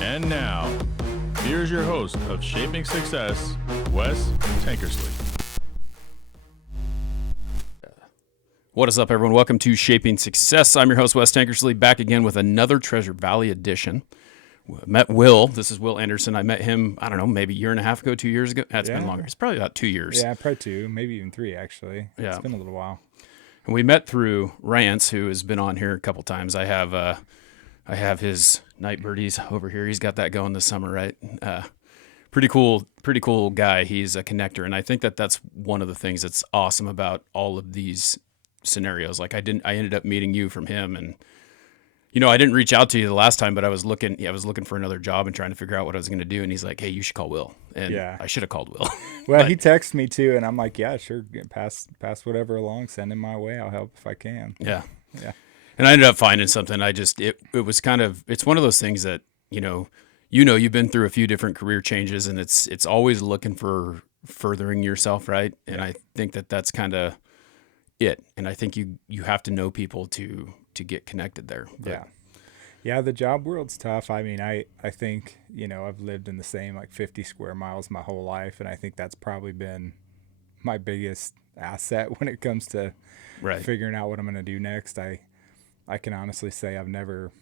And now, here's your host of Shaping Success, Wes Tankersley. What is up, everyone? Welcome to Shaping Success. I'm your host, Wes Tankersley, back again with another Treasure Valley edition. Met Will. This is Will Anderson. I met him, I don't know, maybe a year and a half ago, 2 years ago. It's been longer. It's probably about 2 years. Yeah, probably 2, maybe even 3, actually. Yeah. It's been a little while. And we met through Rance, who has been on here a couple times. I have his night birdies over here. He's got that going this summer, right? Pretty cool guy. He's a connector, and I think that that's one of the things that's awesome about all of these scenarios. Like I ended up meeting you from him, and I didn't reach out to you the last time, but I was looking for another job and trying to figure out what I was going to do. And he's like, "Hey, you should call Will." And I should have called Will. Well, he texted me too, and I'm like, "Yeah, sure. Pass whatever along. Send him my way. I'll help if I can." Yeah. Yeah. And I ended up finding something. It was kind of, it's one of those things that, you've been through a few different career changes, and it's always looking for furthering yourself, right? And I think that that's kind of it. And I think you have to know people to get connected there. But, yeah, the job world's tough. I mean, I think, I've lived in the same 50 square miles my whole life, and I think that's probably been my biggest asset when it comes to figuring out what I'm going to do next. I can honestly say I've never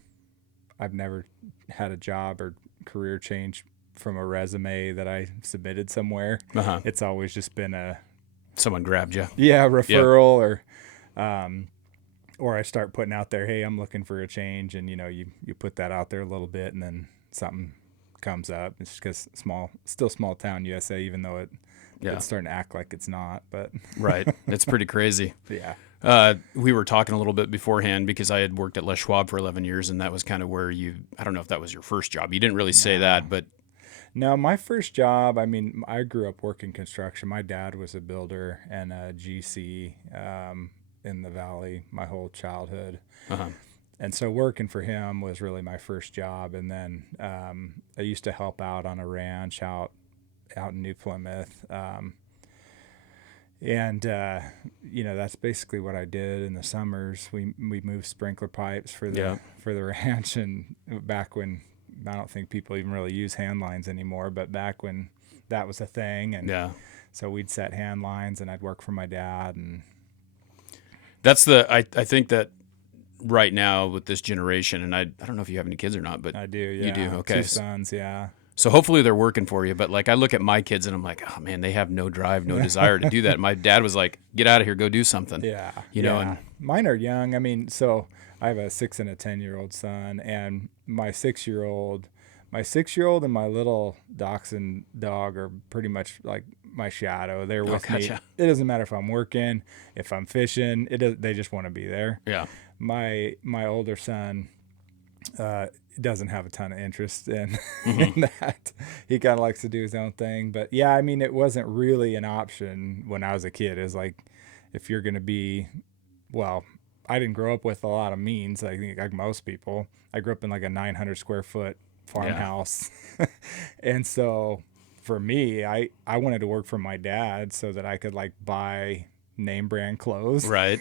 had a job or career change from a resume that I submitted somewhere. It's always just been someone grabbed you. Yeah, referral or I start putting out there, hey, I'm looking for a change, and you put that out there a little bit, and then something comes up. It's just because still small town USA, even though it's starting to act like it's not. But right, it's pretty crazy. Yeah. We were talking a little bit beforehand because I had worked at Les Schwab for 11 years, and that was kind of where I don't know if that was your first job. You didn't really say that, but. No, my first job, I mean, I grew up working construction. My dad was a builder and a GC in the Valley my whole childhood. And so working for him was really my first job. And then I used to help out on a ranch out in New Plymouth. And that's basically what I did in the summers. We moved sprinkler pipes for the ranch, and back when I don't think people even really use hand lines anymore, but back when that was a thing, and so we'd set hand lines, and I'd work for my dad, and that's I think that right now with this generation, and I don't know if you have any kids or not, but I do. Yeah, you do. Okay, 2 sons. Yeah. So hopefully they're working for you, but I look at my kids and I'm like, oh man, they have no drive, no desire to do that. My dad was like, get out of here, go do something. Yeah. And mine are young. I mean, so I have a 6 and a 10-year-old son, and my 6-year-old and my little dachshund dog are pretty much like my shadow. They're with me. It doesn't matter if I'm working, if I'm fishing, they just want to be there. Yeah. My older son, doesn't have a ton of interest in that. He kind of likes to do his own thing. But yeah, I mean, it wasn't really an option when I was a kid. It's like, if you're going to be, well, I didn't grow up with a lot of means. I think like most people, I grew up in like a 900 square foot farmhouse. And so for me, I wanted to work for my dad so that I could like buy name brand clothes. Right.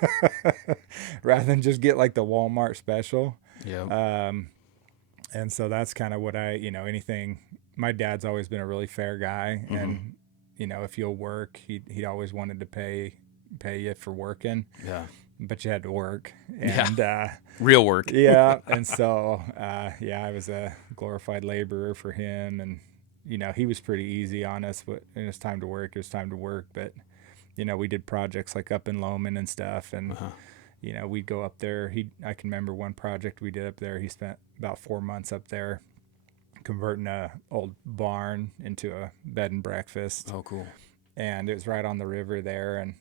Rather than just get like the Walmart special. Yeah. And so that's kind of what anything, my dad's always been a really fair guy. And, if you'll work, he always wanted to pay you for working. Yeah. But you had to work. And, real work. Yeah. And so, I was a glorified laborer for him. And, he was pretty easy on us. But when it was time to work, But, we did projects like up in Loman and stuff. And, we'd go up there. I can remember one project we did up there. He spent about 4 months up there converting a old barn into a bed and breakfast. Oh, cool. And it was right on the river there. And,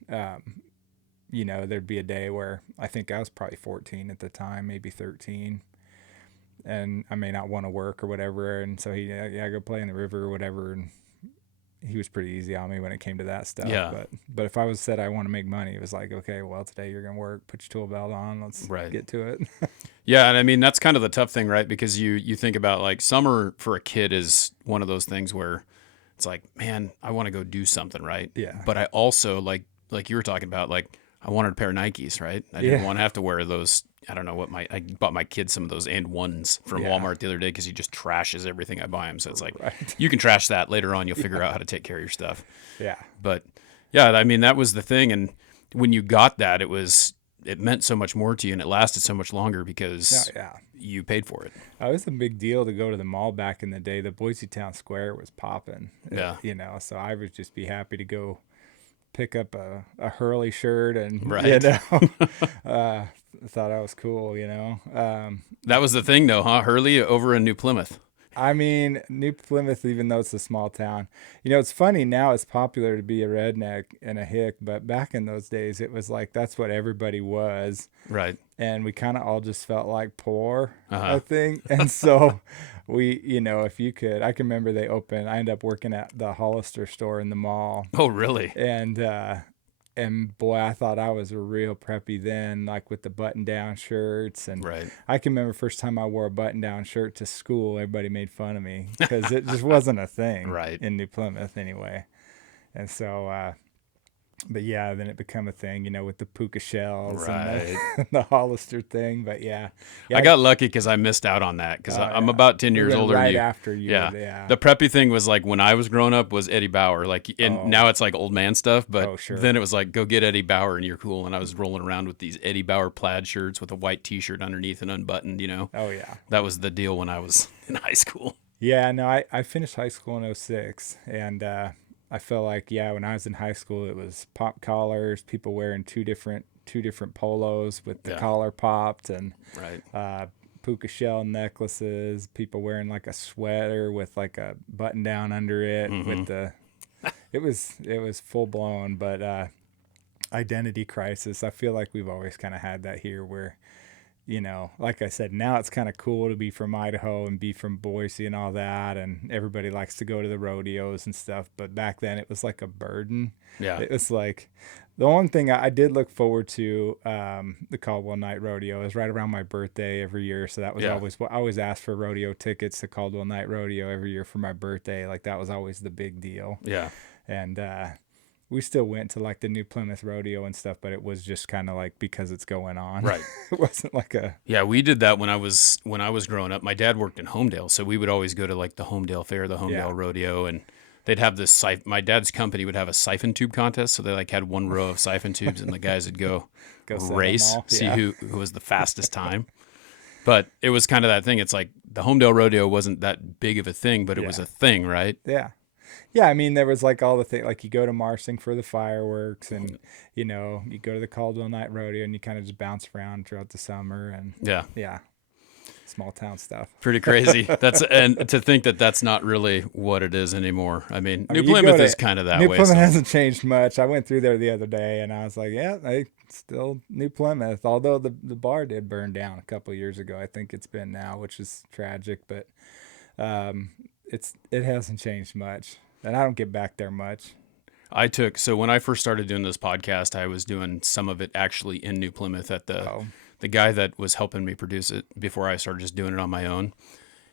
there'd be a day where I think I was probably 14 at the time, maybe 13. And I may not want to work or whatever. And so go play in the river or whatever. And he was pretty easy on me when it came to that stuff. Yeah. But if I said I want to make money, it was like, okay, well, today you're going to work, put your tool belt on, let's get to it. Yeah. And I mean, that's kind of the tough thing, right? Because you think about like summer for a kid is one of those things where it's like, man, I want to go do something, right? Yeah. But I also like you were talking about, like, I wanted a pair of Nikes, right? I didn't want to have to wear those. I don't know I bought my kids some of those and ones from Walmart the other day because he just trashes everything I buy him. So it's like, you can trash that later on. You'll figure out how to take care of your stuff. Yeah. But yeah, I mean, that was the thing. And when you got that, it meant so much more to you and it lasted so much longer because you paid for it. It was a big deal to go to the mall back in the day. The Boise Town Square was popping. Yeah. You know, so I would just be happy to go pick up a Hurley shirt and, I thought I was cool, you know. That was the thing, though, huh? Hurley over in New Plymouth. I mean, New Plymouth, even though it's a small town, you know, it's funny now. It's popular to be a redneck and a hick, but back in those days, it was like that's what everybody was, right? And we kind of all just felt like poor, I think. And so we, you know, if you could, I can remember they opened. I ended up working at the Hollister store in the mall. Oh, really? And boy, I thought I was a real preppy then, like with the button-down shirts. And right. I can remember first time I wore a button-down shirt to school, everybody made fun of me because it just wasn't a thing in New Plymouth anyway. And so, but yeah, then it became a thing, you know, with the puka shells and the Hollister thing. But yeah, I got lucky because I missed out on that because I'm about 10 years older than you. After you. Yeah. The preppy thing was like when I was growing up was Eddie Bauer. Like, and now it's like old man stuff. But then it was like, go get Eddie Bauer and you're cool. And I was rolling around with these Eddie Bauer plaid shirts with a white T-shirt underneath and unbuttoned, you know. Oh, yeah. That was the deal when I was in high school. Yeah, no, I finished high school in 2006. And, I feel like, when I was in high school, it was pop collars, people wearing two different polos with the collar popped and puka shell necklaces, people wearing like a sweater with like a button down under it with the, it was full blown, but, identity crisis. I feel like we've always kind of had that here where, you know, like I said, now it's kind of cool to be from Idaho and be from Boise and all that. And everybody likes to go to the rodeos and stuff. But back then it was like a burden. Yeah. It was like the one thing I did look forward to, the Caldwell Night Rodeo is right around my birthday every year. So that was always what I always asked for rodeo tickets to Caldwell Night Rodeo every year for my birthday. Like that was always the big deal. Yeah. And, we still went to like the New Plymouth Rodeo and stuff, but it was just kind of like because it's going on. Right. It wasn't like a. Yeah, we did that when I was growing up. My dad worked in Homedale, so we would always go to like the Homedale Fair, the Homedale Rodeo, and they'd have this my dad's company would have a siphon tube contest, so they like had one row of siphon tubes, and the guys would go race, see who was the fastest time. But it was kind of that thing. It's like the Homedale Rodeo wasn't that big of a thing, but it was a thing, right? Yeah. Yeah, I mean, there was like all the things, like you go to Marsing for the fireworks and, you know, you go to the Caldwell Night Rodeo and you kind of just bounce around throughout the summer and small town stuff. Pretty crazy. And to think that that's not really what it is anymore. I mean New Plymouth is kind of that way. New Plymouth hasn't changed much. I went through there the other day and I was like, still New Plymouth, although the bar did burn down a couple of years ago. I think it's been now, which is tragic, but it hasn't changed much. And I don't get back there much. So when I first started doing this podcast, I was doing some of it actually in New Plymouth at the guy that was helping me produce it before I started just doing it on my own.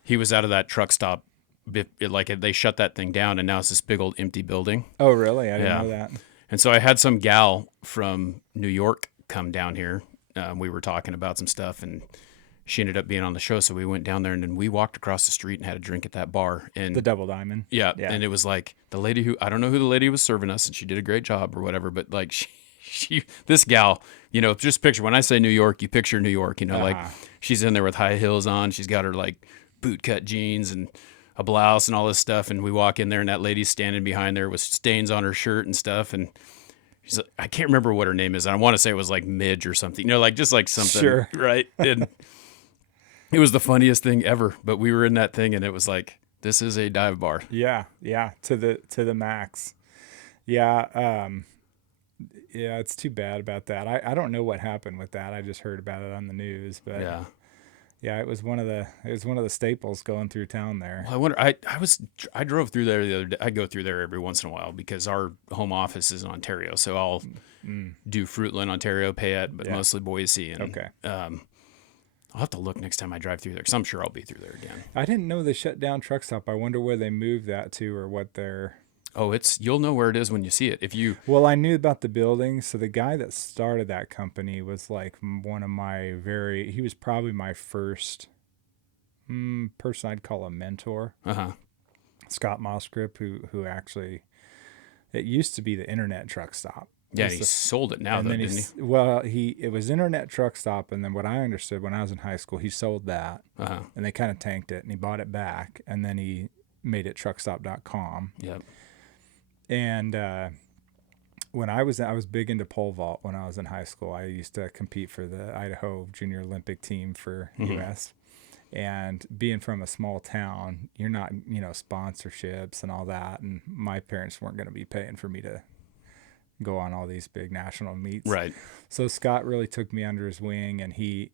He was out of that truck stop. They shut that thing down and now it's this big old empty building. Oh, really? I didn't know that. And so I had some gal from New York come down here. We were talking about some stuff and she ended up being on the show, so we went down there and then we walked across the street and had a drink at that bar. And the Double Diamond. Yeah, and it was like the lady I don't know who the lady was serving us, and she did a great job or whatever, but like this gal, you know, just picture, when I say New York, you picture New York, you know, like she's in there with high heels on, she's got her like boot cut jeans and a blouse and all this stuff, and we walk in there and that lady's standing behind there with stains on her shirt and stuff, and she's like, I can't remember what her name is. I want to say it was like Midge or something, you know, like just like something, right? And it was the funniest thing ever, but we were in that thing and it was like, this is a dive bar. Yeah, to the max. Yeah, it's too bad about that. I don't know what happened with that. I just heard about it on the news, but it was one of the staples going through town there. Well, I wonder. I drove through there the other day. I go through there every once in a while because our home office is in Ontario, so I'll do Fruitland, Ontario, Payette, but mostly Boise. And, okay. I'll have to look next time I drive through there because I'm sure I'll be through there again. I didn't know they shut down truck stop. I wonder where they moved that to or what their. Oh, you'll know where it is when you see it. If you, Well, I knew about the building. So the guy that started that company was like he was probably my first person I'd call a mentor. Scott Mosgrip, who actually, it used to be the Internet Truck Stop. yeah, he sold it now And though, then didn't he? Well, it was Internet Truck Stop, and then what I understood when I was in high school, he sold that, and they kind of tanked it, and he bought it back, and then he made it truckstop.com. Yep. And when I was big into pole vault when I was in high school. I used to compete for the Idaho Junior Olympic team for U.S. And being from a small town, you're not, sponsorships and all that, and my parents weren't going to be paying for me to go on all these big national meets. Right. So Scott really took me under his wing, and he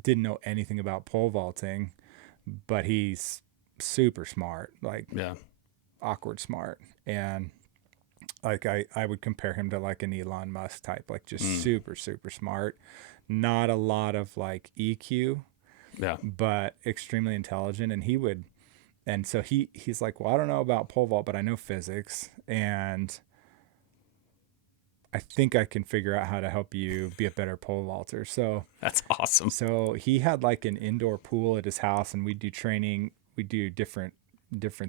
didn't know anything about pole vaulting, but he's super smart, like awkward smart. And like I would compare him to like an Elon Musk type, like just super, super smart. Not a lot of like EQ, but extremely intelligent. And so he's like, well, I don't know about pole vault, but I know physics, and I think I can figure out how to help you be a better pole vaulter. So that's awesome. So he had like an indoor pool at his house, and we'd do training. We'd do different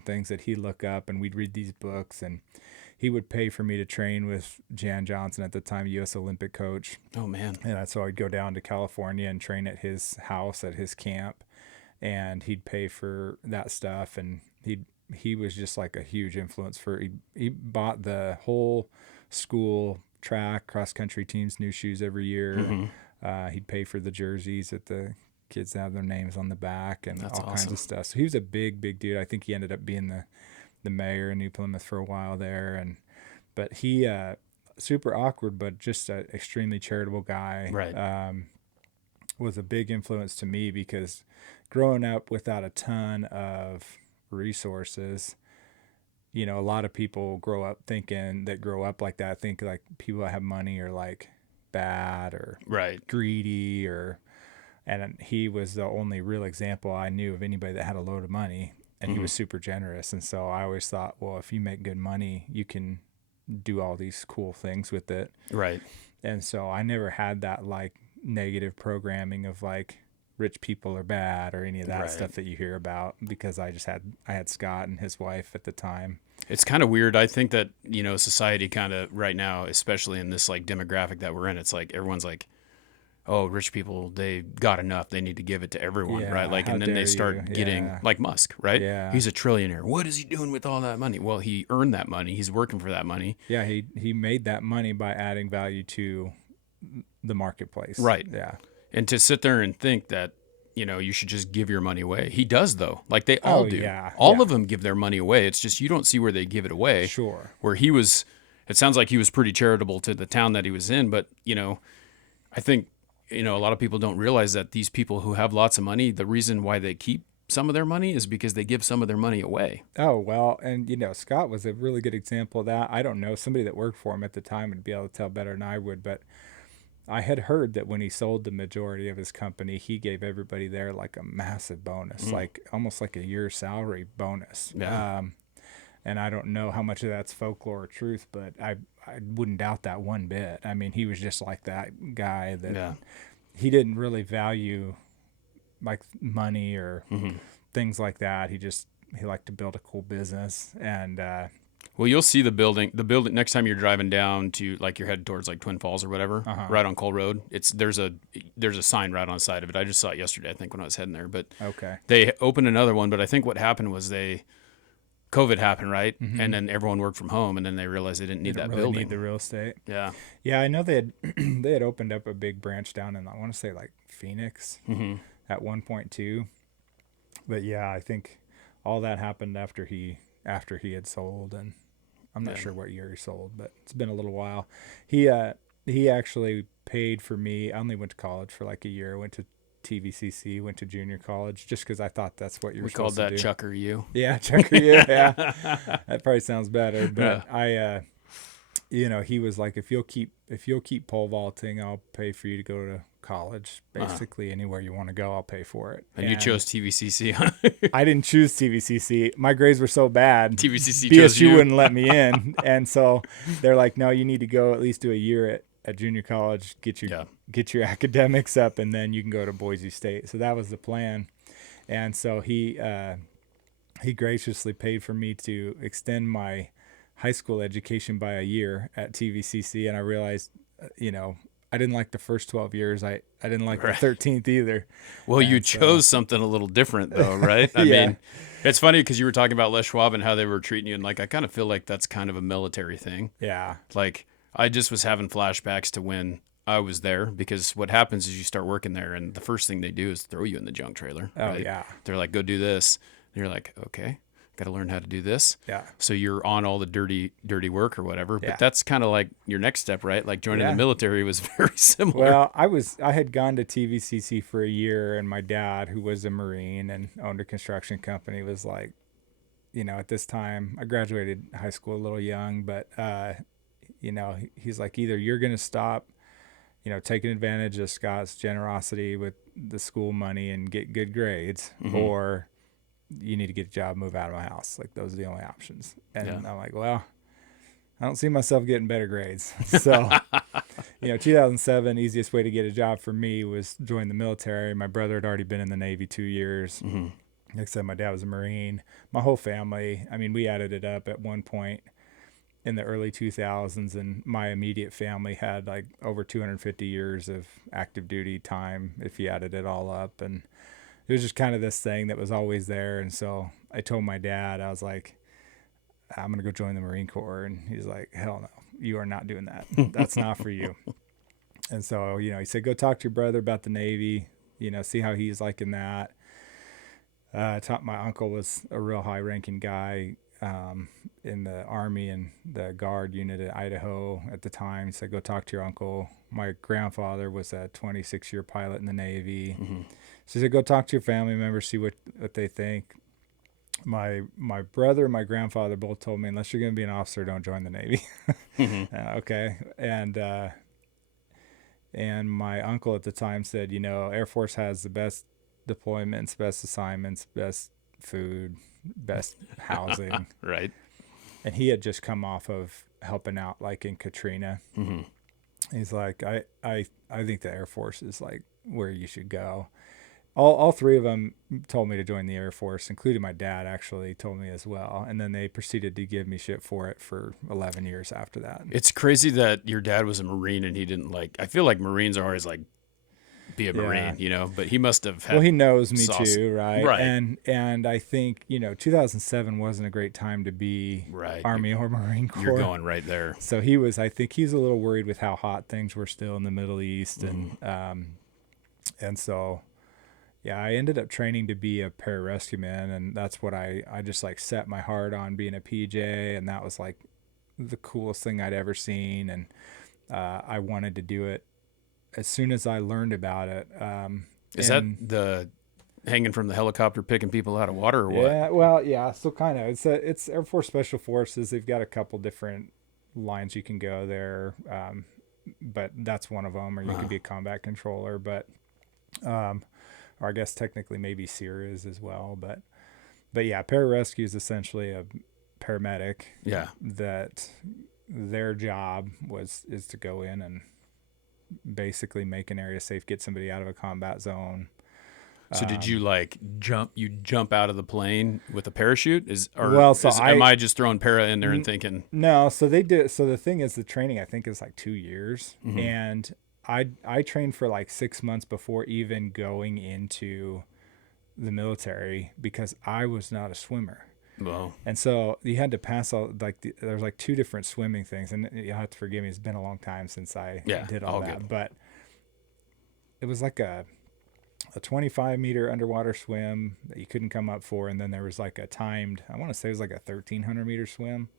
things that he'd look up, and we'd read these books, and he would pay for me to train with Jan Johnson at the time, U.S. Olympic coach. Oh man. And so I'd go down to California and train at his house, at his camp, and he'd pay for that stuff. And he was just like a huge influence he bought the whole school track, cross country teams new shoes every year. He'd pay for the jerseys that the kids have their names on the back, and all kinds of stuff. So he was a big dude. I think he ended up being the mayor in New Plymouth for a while there. But he super awkward, but just an extremely charitable guy. Right. Was a big influence to me because growing up without a ton of resources, a lot of people grow up like that, think like people that have money are like bad or greedy, and he was the only real example I knew of anybody that had a load of money, and he was super generous. And so I always thought, well, if you make good money, you can do all these cool things with it. Right. And so I never had that like negative programming of like rich people are bad or any of that stuff that you hear about, because I had Scott and his wife at the time. It's kind of weird. I think that, society kind of right now, especially in this like demographic that we're in, it's like everyone's like, oh, rich people, they got enough, they need to give it to everyone, right? Like, and then they start getting like Musk, right? Yeah. He's a trillionaire. What is he doing with all that money? Well, he earned that money. He's working for that money. Yeah, he made that money by adding value to the marketplace. Right. Yeah. And to sit there and think that, you should just give your money away. He does, though. Like they all do. Yeah. All of them give their money away. It's just you don't see where they give it away. Sure. Where it sounds like he was pretty charitable to the town that he was in. But, I think, a lot of people don't realize that these people who have lots of money, the reason why they keep some of their money is because they give some of their money away. Oh, well, and, Scott was a really good example of that. I don't know. Somebody that worked for him at the time would be able to tell better than I would, but I had heard that when he sold the majority of his company, he gave everybody there like a massive bonus, like almost like a year's salary bonus. Yeah. And I don't know how much of that's folklore or truth, but I wouldn't doubt that one bit. I mean, he was just like that guy that he didn't really value like money or things like that. He liked to build a cool business. And well, you'll see the building next time you're driving down to like you're headed towards like Twin Falls or whatever, right on Cole Road. There's a sign right on the side of it. I just saw it yesterday, I think, when I was heading there. But they opened another one. But I think what happened was COVID happened, right? And then everyone worked from home, and then they realized they didn't need that building. Need the real estate. Yeah. Yeah, I know they had opened up a big branch down in, I want to say like Phoenix at one point too. But yeah, I think all that happened after he had sold, and I'm not sure what year he sold, but it's been a little while. He actually paid for me. I only went to college for like a year. Went to TVCC, went to junior college, just because I thought that's what you were supposed to do. We called that Chucker U. Yeah, Chucker U. Yeah, that probably sounds better. But he was like, if you'll keep pole vaulting, I'll pay for you to go to college. Basically, anywhere you want to go, I'll pay for it. And you chose TVCC. I didn't choose TVCC. My grades were so bad. TVCC chose BSU you. wouldn't let me in, and so they're like, no, you need to go at least do a year at junior college, get your academics up, and then you can go to Boise State. So that was the plan, and so he graciously paid for me to extend my high school education by a year at TVCC, and I realized, I didn't like the first 12 years. I didn't like the 13th either. Well, you chose something a little different, though, right? I mean, it's funny because you were talking about Les Schwab and how they were treating you, and like I kind of feel like that's kind of a military thing. Yeah. Like I just was having flashbacks to when I was there, because what happens is you start working there, and the first thing they do is throw you in the junk trailer. Oh, right? yeah. They're like, go do this. And you're like, okay, got to learn how to do this. Yeah. So you're on all the dirty work or whatever. Yeah. But that's kind of like your next step, right? Like joining the military was very similar. Well, I had gone to TVCC for a year, and my dad, who was a Marine and owned a construction company, was like, at this time, I graduated high school a little young, but, he's like, either you're going to stop, taking advantage of Scott's generosity with the school money and get good grades, or you need to get a job, move out of my house. Like, those are the only options. And I'm like, well, I don't see myself getting better grades. So, 2007, easiest way to get a job for me was join the military. My brother had already been in the Navy 2 years. Like I said, my dad was a Marine. My whole family, I mean, we added it up at one point in the early 2000s, and my immediate family had like over 250 years of active duty time if you added it all up. And it was just kind of this thing that was always there. And so I told my dad, I was like, I'm going to go join the Marine Corps. And he's like, hell no, you are not doing that. That's not for you. And so, he said, go talk to your brother about the Navy, see how he's liking that. My uncle was a real high ranking guy in the Army and the Guard unit at Idaho at the time. He said, go talk to your uncle. My grandfather was a 26-year pilot in the Navy. So he said, go talk to your family members, see what they think. My brother and my grandfather both told me, unless you're going to be an officer, don't join the Navy. Okay. And my uncle at the time said, Air Force has the best deployments, best assignments, best food, best housing. Right. And he had just come off of helping out like in Katrina. He's like, I think the Air Force is like where you should go. All three of them told me to join the Air Force, including my dad actually told me as well. And then they proceeded to give me shit for it for 11 years after that. It's crazy that your dad was a Marine and he didn't I feel like Marines are always like, be a Marine, but he must have had. Well, he knows me too, right? Right. And I think, 2007 wasn't a great time to be Army or Marine Corps. You're going right there. So I think he's a little worried with how hot things were still in the Middle East. And so, I ended up training to be a pararescueman, and that's what I just like set my heart on, being a PJ, and that was like the coolest thing I'd ever seen. And I wanted to do it as soon as I learned about it. Is that the hanging from the helicopter picking people out of water or what? Yeah, well, yeah, so kind of. It's Air Force Special Forces. They've got a couple different lines you can go there, but that's one of them. Or you could be a combat controller, but or I guess technically maybe SEER is as well. But yeah, pararescue is essentially a paramedic. Yeah. That their job is to go in and basically make an area safe, get somebody out of a combat zone. So did you jump out of the plane with a parachute? Am I just throwing para in there and thinking? No, so they did. So the thing is, the training I think is like 2 years, and I trained for like 6 months before even going into the military because I was not a swimmer. Well, and so you had to pass all there's like 2 different swimming things, and you'll have to forgive me. It's been a long time since I did all that, good. But it was like a 25-meter underwater swim that you couldn't come up for, and then there was like a timed, I want to say it was like a 1,300-meter swim.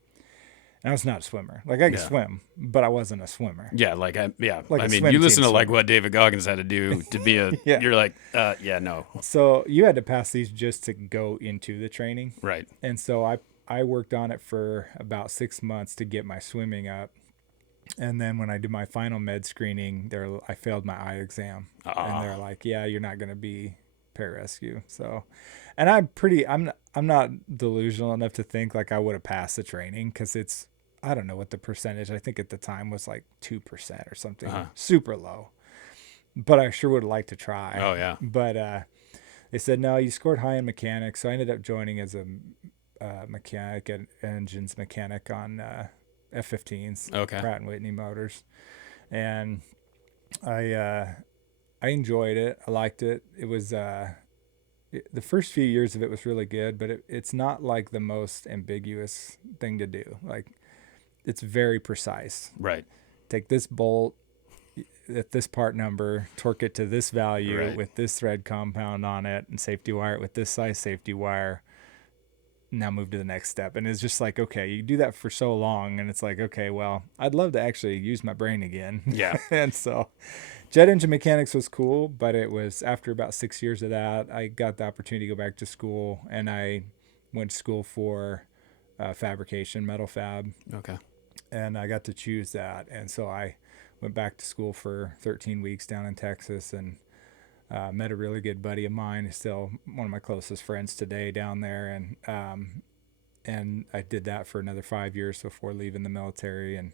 And I was not a swimmer. Like I could swim, but I wasn't a swimmer. Yeah, I mean, you listen to like what David Goggins had to do to be a. You're like, no. So you had to pass these just to go into the training, right? And so I worked on it for about 6 months to get my swimming up, And then when I did my final med screening, I failed my eye exam, and they're like, "Yeah, you're not going to be pararescue." So, and I'm not delusional enough to think like I would have passed the training, because I don't know what the percentage. I think at the time was like 2% or something, super low. But I sure would have liked to try. Oh yeah. But they said no, you scored high in mechanics, so I ended up joining as a mechanic and engines mechanic on F-15s, Okay. Pratt and Whitney motors, and I enjoyed it. I liked it. It was the first few years of it was really good, but it's not like the most ambiguous thing to do. Like, it's very precise. Right. Take this bolt at this part number, torque it to this value Right. with this thread compound on it, and safety wire it with this size safety wire. Now move to the next step. And it's just like, okay, you do that for so long, and it's like, okay, well, I'd love to actually use my brain again. Yeah. And so jet engine mechanics was cool, but it was after about 6 years of that, I got the opportunity to go back to school, and I went to school for fabrication, metal fab. Okay. And I got to choose that. And so I went back to school for 13 weeks down in Texas, and met a really good buddy of mine, still one of my closest friends today down there. And I did that for another 5 years before leaving the military. And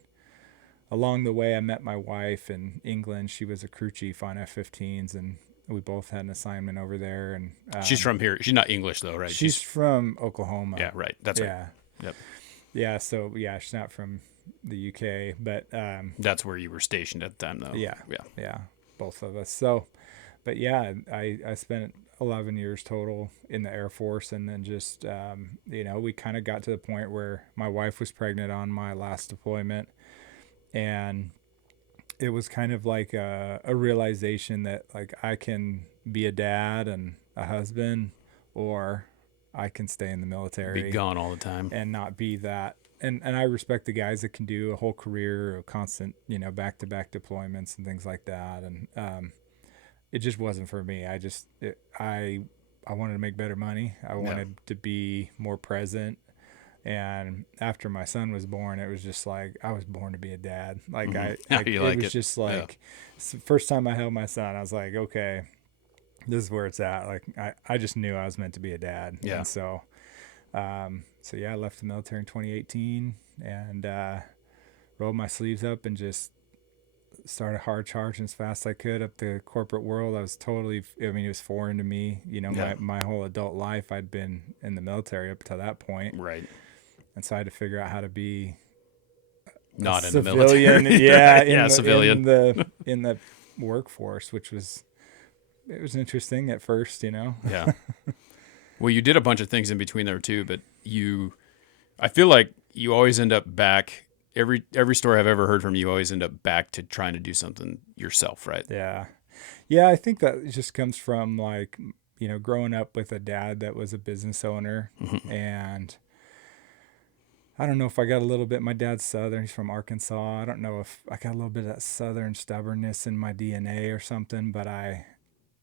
along the way, I met my wife in England. She was a crew chief on F-15s, and we both had an assignment over there. And She's from here. She's not English though, right? She's from Oklahoma. Yeah, right. That's yeah. right. Yep. Yeah. So yeah, she's not from the UK, but that's where you were stationed at the time though. Yeah, both of us. So, but yeah, I spent 11 years total in the Air Force, and then just we kind of got to the point where my wife was pregnant on my last deployment, and it was kind of like a realization that, like, I can be a dad and a husband, or I can stay in the military, be gone all the time, and not be that. And I respect the guys that can do a whole career of constant, back-to-back deployments and things like that. And it just wasn't for me. I wanted to make better money. I wanted to be more present. And after my son was born, it was just like, I was born to be a dad. Like, it was just like, it's the first time I held my son, I was like, okay, this is where it's at. Like, I just knew I was meant to be a dad. Yeah. And so I left the military in 2018, and rolled my sleeves up and just started hard charging as fast as I could up the corporate world. It was foreign to me. My whole adult life, I'd been in the military up to that point. Right. And so I had to figure out how to be not in civilian. the military. Yeah, civilian. In the workforce, it was interesting at first, Yeah. Well, you did a bunch of things in between there too, but I feel like you always end up back. Every story I've ever heard from you always end up back to trying to do something yourself, right? Yeah. Yeah, I think that just comes from, like, growing up with a dad that was a business owner. Mm-hmm. And I don't know if I got a little bit, my dad's Southern, he's from Arkansas. I don't know if I got a little bit of that Southern stubbornness in my DNA or something, but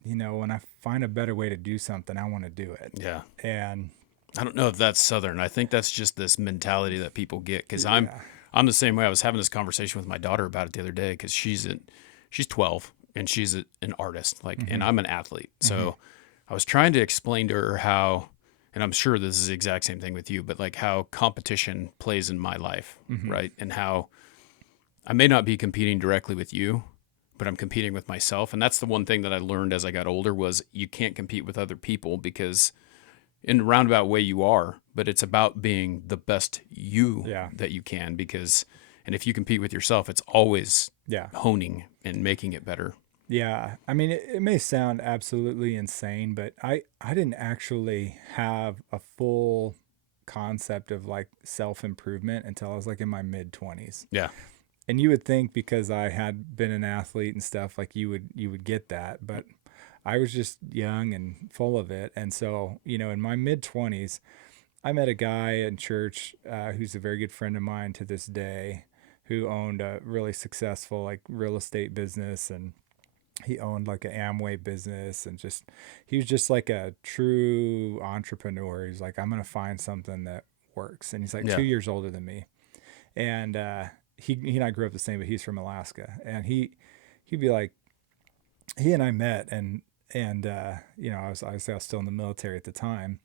when I find a better way to do something, I want to do it. Yeah. And I don't know if that's Southern. I think that's just this mentality that people get, because I'm the same way. I was having this conversation with my daughter about it the other day, because she's 12 and she's an artist, like, and I'm an athlete. So I was trying to explain to her how, and I'm sure this is the exact same thing with you, but like how competition plays in my life, right? And how I may not be competing directly with you, but I'm competing with myself. And that's the one thing that I learned as I got older, was you can't compete with other people, because in a roundabout way you are, but it's about being the best you that you can, and if you compete with yourself, it's always honing and making it better. Yeah. I mean, it may sound absolutely insane, but I didn't actually have a full concept of, like, self-improvement until I was, like, in my mid-20s. Yeah. And you would think, because I had been an athlete and stuff, like, you would get that, but I was just young and full of it. And so, in my mid-20s, I met a guy in church who's a very good friend of mine to this day, who owned a really successful, like, real estate business, and he owned, like, an Amway business, and he was just like a true entrepreneur. He's like, I'm going to find something that works. And he's like 2 years older than me. And he and I grew up the same, but he's from Alaska, and he'd be like, he and I met, and you know, I was still in the military at the time,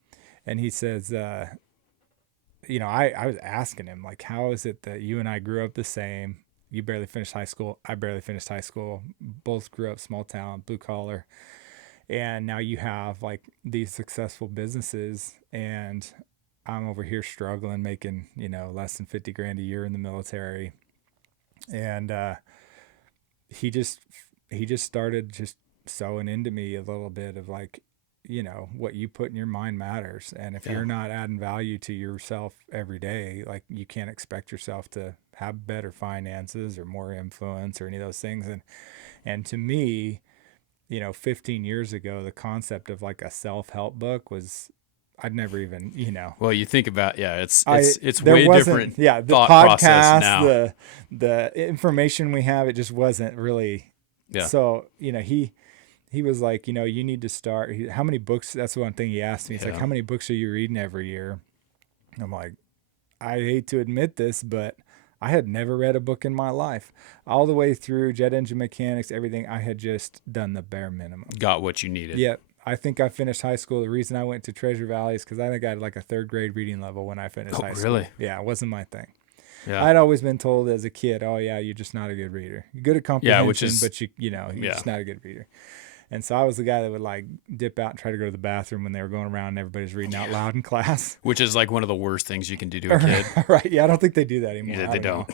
and he says, you know, I was asking him, like, how is it that you and I grew up the same? You barely finished high school. I barely finished high school. Both grew up small town, blue collar. And now you have like these successful businesses, and I'm over here struggling, making, you know, less than 50 grand a year in the military. And he just started just sewing into me a little bit of like, you know, what you put in your mind matters. And if you're not adding value to yourself every day, like, you can't expect yourself to have better finances or more influence or any of those things. And to me, you know, 15 years ago, the concept of like a self-help book was, I'd never even, you know. Well, you think about, it's There way wasn't, different. yeah, the thought process podcast, now. the information we have, it just wasn't really. Yeah. So, you know, he was like, you know, you need to start. How many books? That's one thing he asked me. He's like, how many books are you reading every year? I'm like, I hate to admit this, but I had never read a book in my life. All the way through jet engine mechanics, everything, I had just done the bare minimum. Got what you needed. Yep. I think I finished high school. The reason I went to Treasure Valley is because I think I had like a 3rd grade reading level when I finished high school. Really? Yeah, it wasn't my thing. Yeah. I'd always been told as a kid, oh yeah, you're just not a good reader. You're good at comprehension, but you're just not a good reader. And so I was the guy that would like dip out and try to go to the bathroom when they were going around and everybody's reading out loud in class. Which is like one of the worst things you can do to a kid. Right. Yeah, I don't think they do that anymore. Yeah, they don't.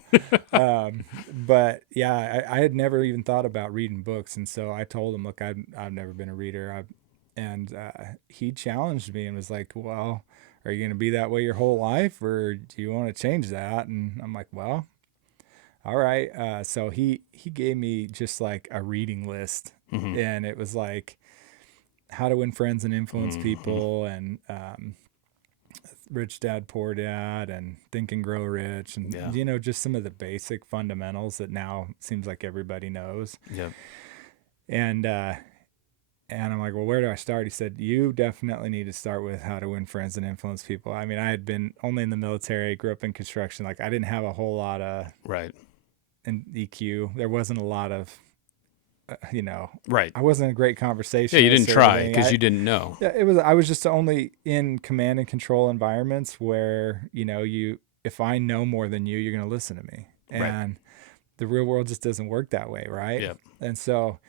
But yeah, I had never even thought about reading books. And so I told him, look, I've never been a reader. And he challenged me and was like, well, are you going to be that way your whole life, or do you want to change that? And I'm like, well, all right. So he gave me just like a reading list, and it was like How to Win Friends and Influence People, and Rich Dad, Poor Dad, and Think and Grow Rich, and you know, just some of the basic fundamentals that now seems like everybody knows. Yep. And I'm like, well, where do I start? He said, you definitely need to start with How to Win Friends and Influence People. I mean, I had been only in the military, grew up in construction. Like, I didn't have a whole lot of in EQ. There wasn't a lot of, you know, I wasn't a great conversation. Yeah, you didn't try because you didn't know. Yeah, I was just only in command and control environments where, you know, if I know more than you, you're going to listen to me. And the real world just doesn't work that way. Right. Yep. And so,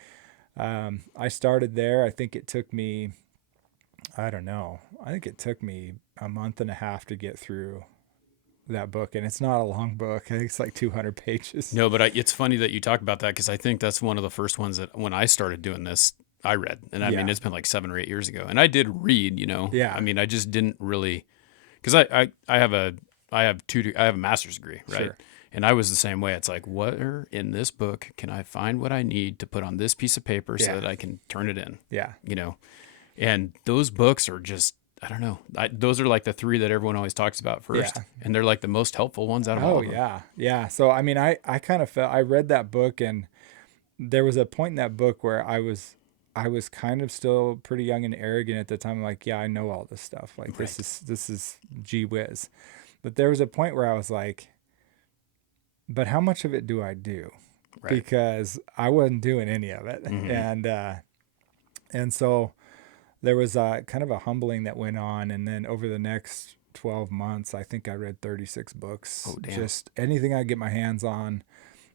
I started there. I think it took me, I don't know. I think it took me a month and a half to get through that book. And it's not a long book. I think it's like 200 pages. No, but it's funny that you talk about that, because I think that's one of the first ones that when I started doing this, I read. And I mean, it's been like 7 or 8 years ago. And I did read, you know. Yeah. I mean, I just didn't really, because I have a master's degree, right? Sure. And I was the same way. It's like, where in this book can I find what I need to put on this piece of paper so that I can turn it in? Yeah. You know, and those books are just, I don't know. Those are like the 3 that everyone always talks about first. Yeah. And they're like the most helpful ones out of all of them. Yeah. Yeah. So, I mean, I kind of felt, I read that book, and there was a point in that book where I was kind of still pretty young and arrogant at the time. I'm like, yeah, I know all this stuff. Like, this is gee whiz. But there was a point where I was like, but how much of it do I do? Right. Because I wasn't doing any of it. And so there was kind of a humbling that went on. And then over the next 12 months, I think I read 36 books. Oh, damn. Just anything I get my hands on.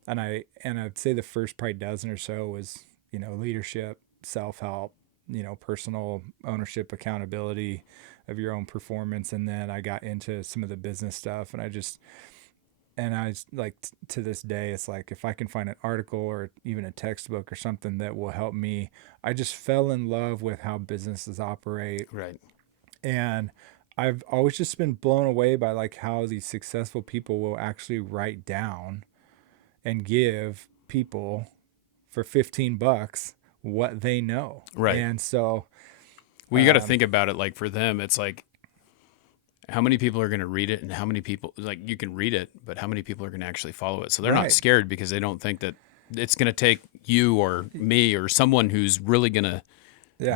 And I'd say the first probably dozen or so was, you know, leadership, self-help, you know, personal ownership, accountability of your own performance. And then I got into some of the business stuff, and I like, to this day, it's like, if I can find an article or even a textbook or something that will help me, I just fell in love with how businesses operate. Right. And I've always just been blown away by like how these successful people will actually write down and give people for $15 what they know. Right. And so, well, you got to think about it. Like, for them, it's like, how many people are going to read it, and how many people, like, you can read it, but how many people are going to actually follow it? So they're not scared because they don't think that it's going to take you or me or someone who's really going to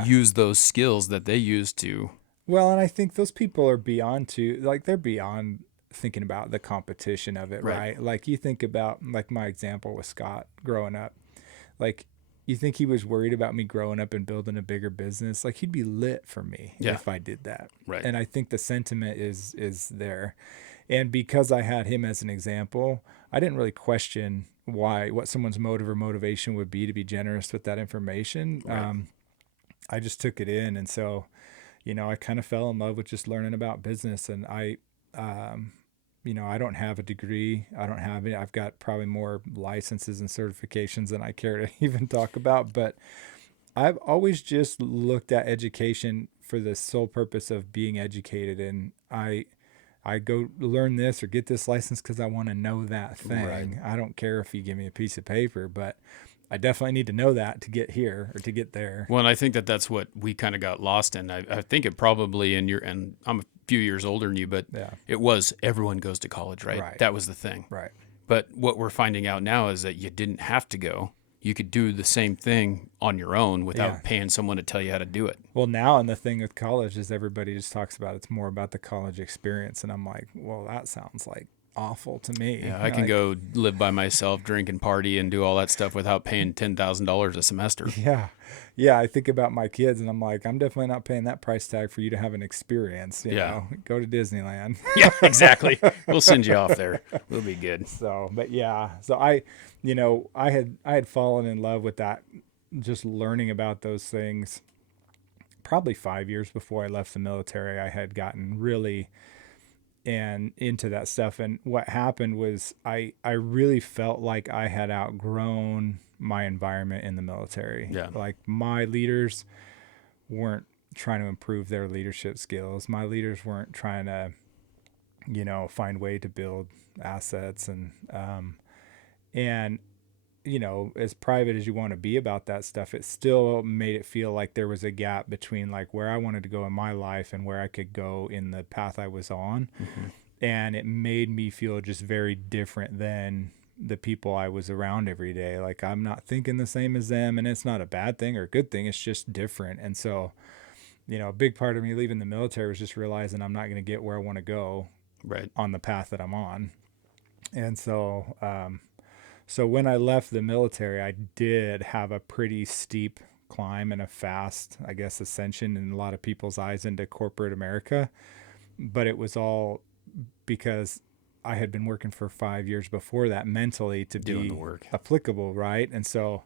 use those skills that they use to. Well, and I think those people are beyond they're beyond thinking about the competition of it, Right. right? Like you think about like my example with Scott growing up, like you think he was worried about me growing up and building a bigger business? Like he'd be lit for me Yeah. if I did that. Right. And I think the sentiment is there. And because I had him as an example, I didn't really question what someone's motive or motivation would be to be generous with that information. Right. I just took it in. And so, I kind of fell in love with just learning about business. And I don't have a degree. I don't have it. I've got probably more licenses and certifications than I care to even talk about. But I've always just looked at education for the sole purpose of being educated. And I go learn this or get this license because I want to know that thing. Right. I don't care if you give me a piece of paper, but I definitely need to know that to get here or to get there. Well, and I think that's what we kind of got lost in. I think it probably and I'm a few years older than you, but it was everyone goes to college, right? Right. That was the thing. Right. But what we're finding out now is that you didn't have to go. You could do the same thing on your own without paying someone to tell you how to do it. Well, now, and the thing with college is everybody just talks about it's more about the college experience. And I'm like, well, that sounds like awful to me. Yeah, I can go live by myself, drink and party and do all that stuff without paying $10,000 a semester. Yeah. Yeah. I think about my kids and I'm like, I'm definitely not paying that price tag for you to have an experience. You know, go to Disneyland. Yeah, exactly. We'll send you off there. We'll be good. So, but yeah, so I had fallen in love with that, just learning about those things. Probably 5 years before I left the military, I had gotten really into that stuff. And what happened was I really felt like I had outgrown my environment in the military. Yeah. Like my leaders weren't trying to improve their leadership skills. My leaders weren't trying to, find way to build assets and as private as you want to be about that stuff, it still made it feel like there was a gap between like where I wanted to go in my life and where I could go in the path I was on. Mm-hmm. And it made me feel just very different than the people I was around every day. Like I'm not thinking the same as them, and it's not a bad thing or a good thing. It's just different. And so, a big part of me leaving the military was just realizing I'm not going to get where I want to go on the path that I'm on. And so, so when I left the military, I did have a pretty steep climb and a fast, I guess, ascension in a lot of people's eyes into corporate America. But it was all because I had been working for 5 years before that mentally to doing be the work. Applicable, right? And so,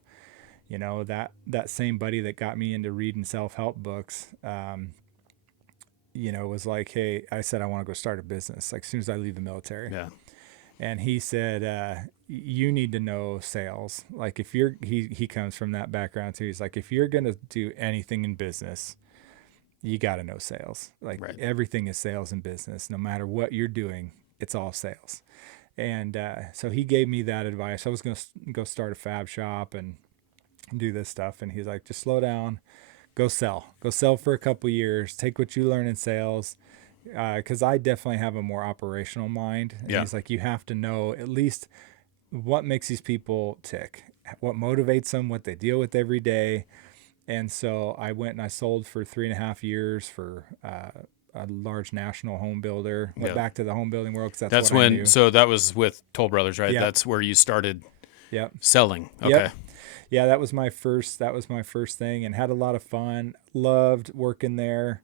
that same buddy that got me into reading self-help books, was like, hey, I said I want to go start a business like as soon as I leave the military. Yeah. And he said, you need to know sales. Like if he comes from that background too. He's like, if you're going to do anything in business, you got to know sales. Like everything is sales in business. No matter what you're doing, it's all sales. And so he gave me that advice. I was going to go start a fab shop and do this stuff. And he's like, just slow down, go sell for a couple years, take what you learn in sales. Because I definitely have a more operational mind. And he's like, you have to know at least what makes these people tick, what motivates them, what they deal with every day. And so I went and I sold for 3.5 years for a large national home builder. Went back to the home building world because that's what I knew. So that was with Toll Brothers, right? Yep. That's where you started selling. Okay. Yep. Yeah, that was my first thing, and had a lot of fun. Loved working there.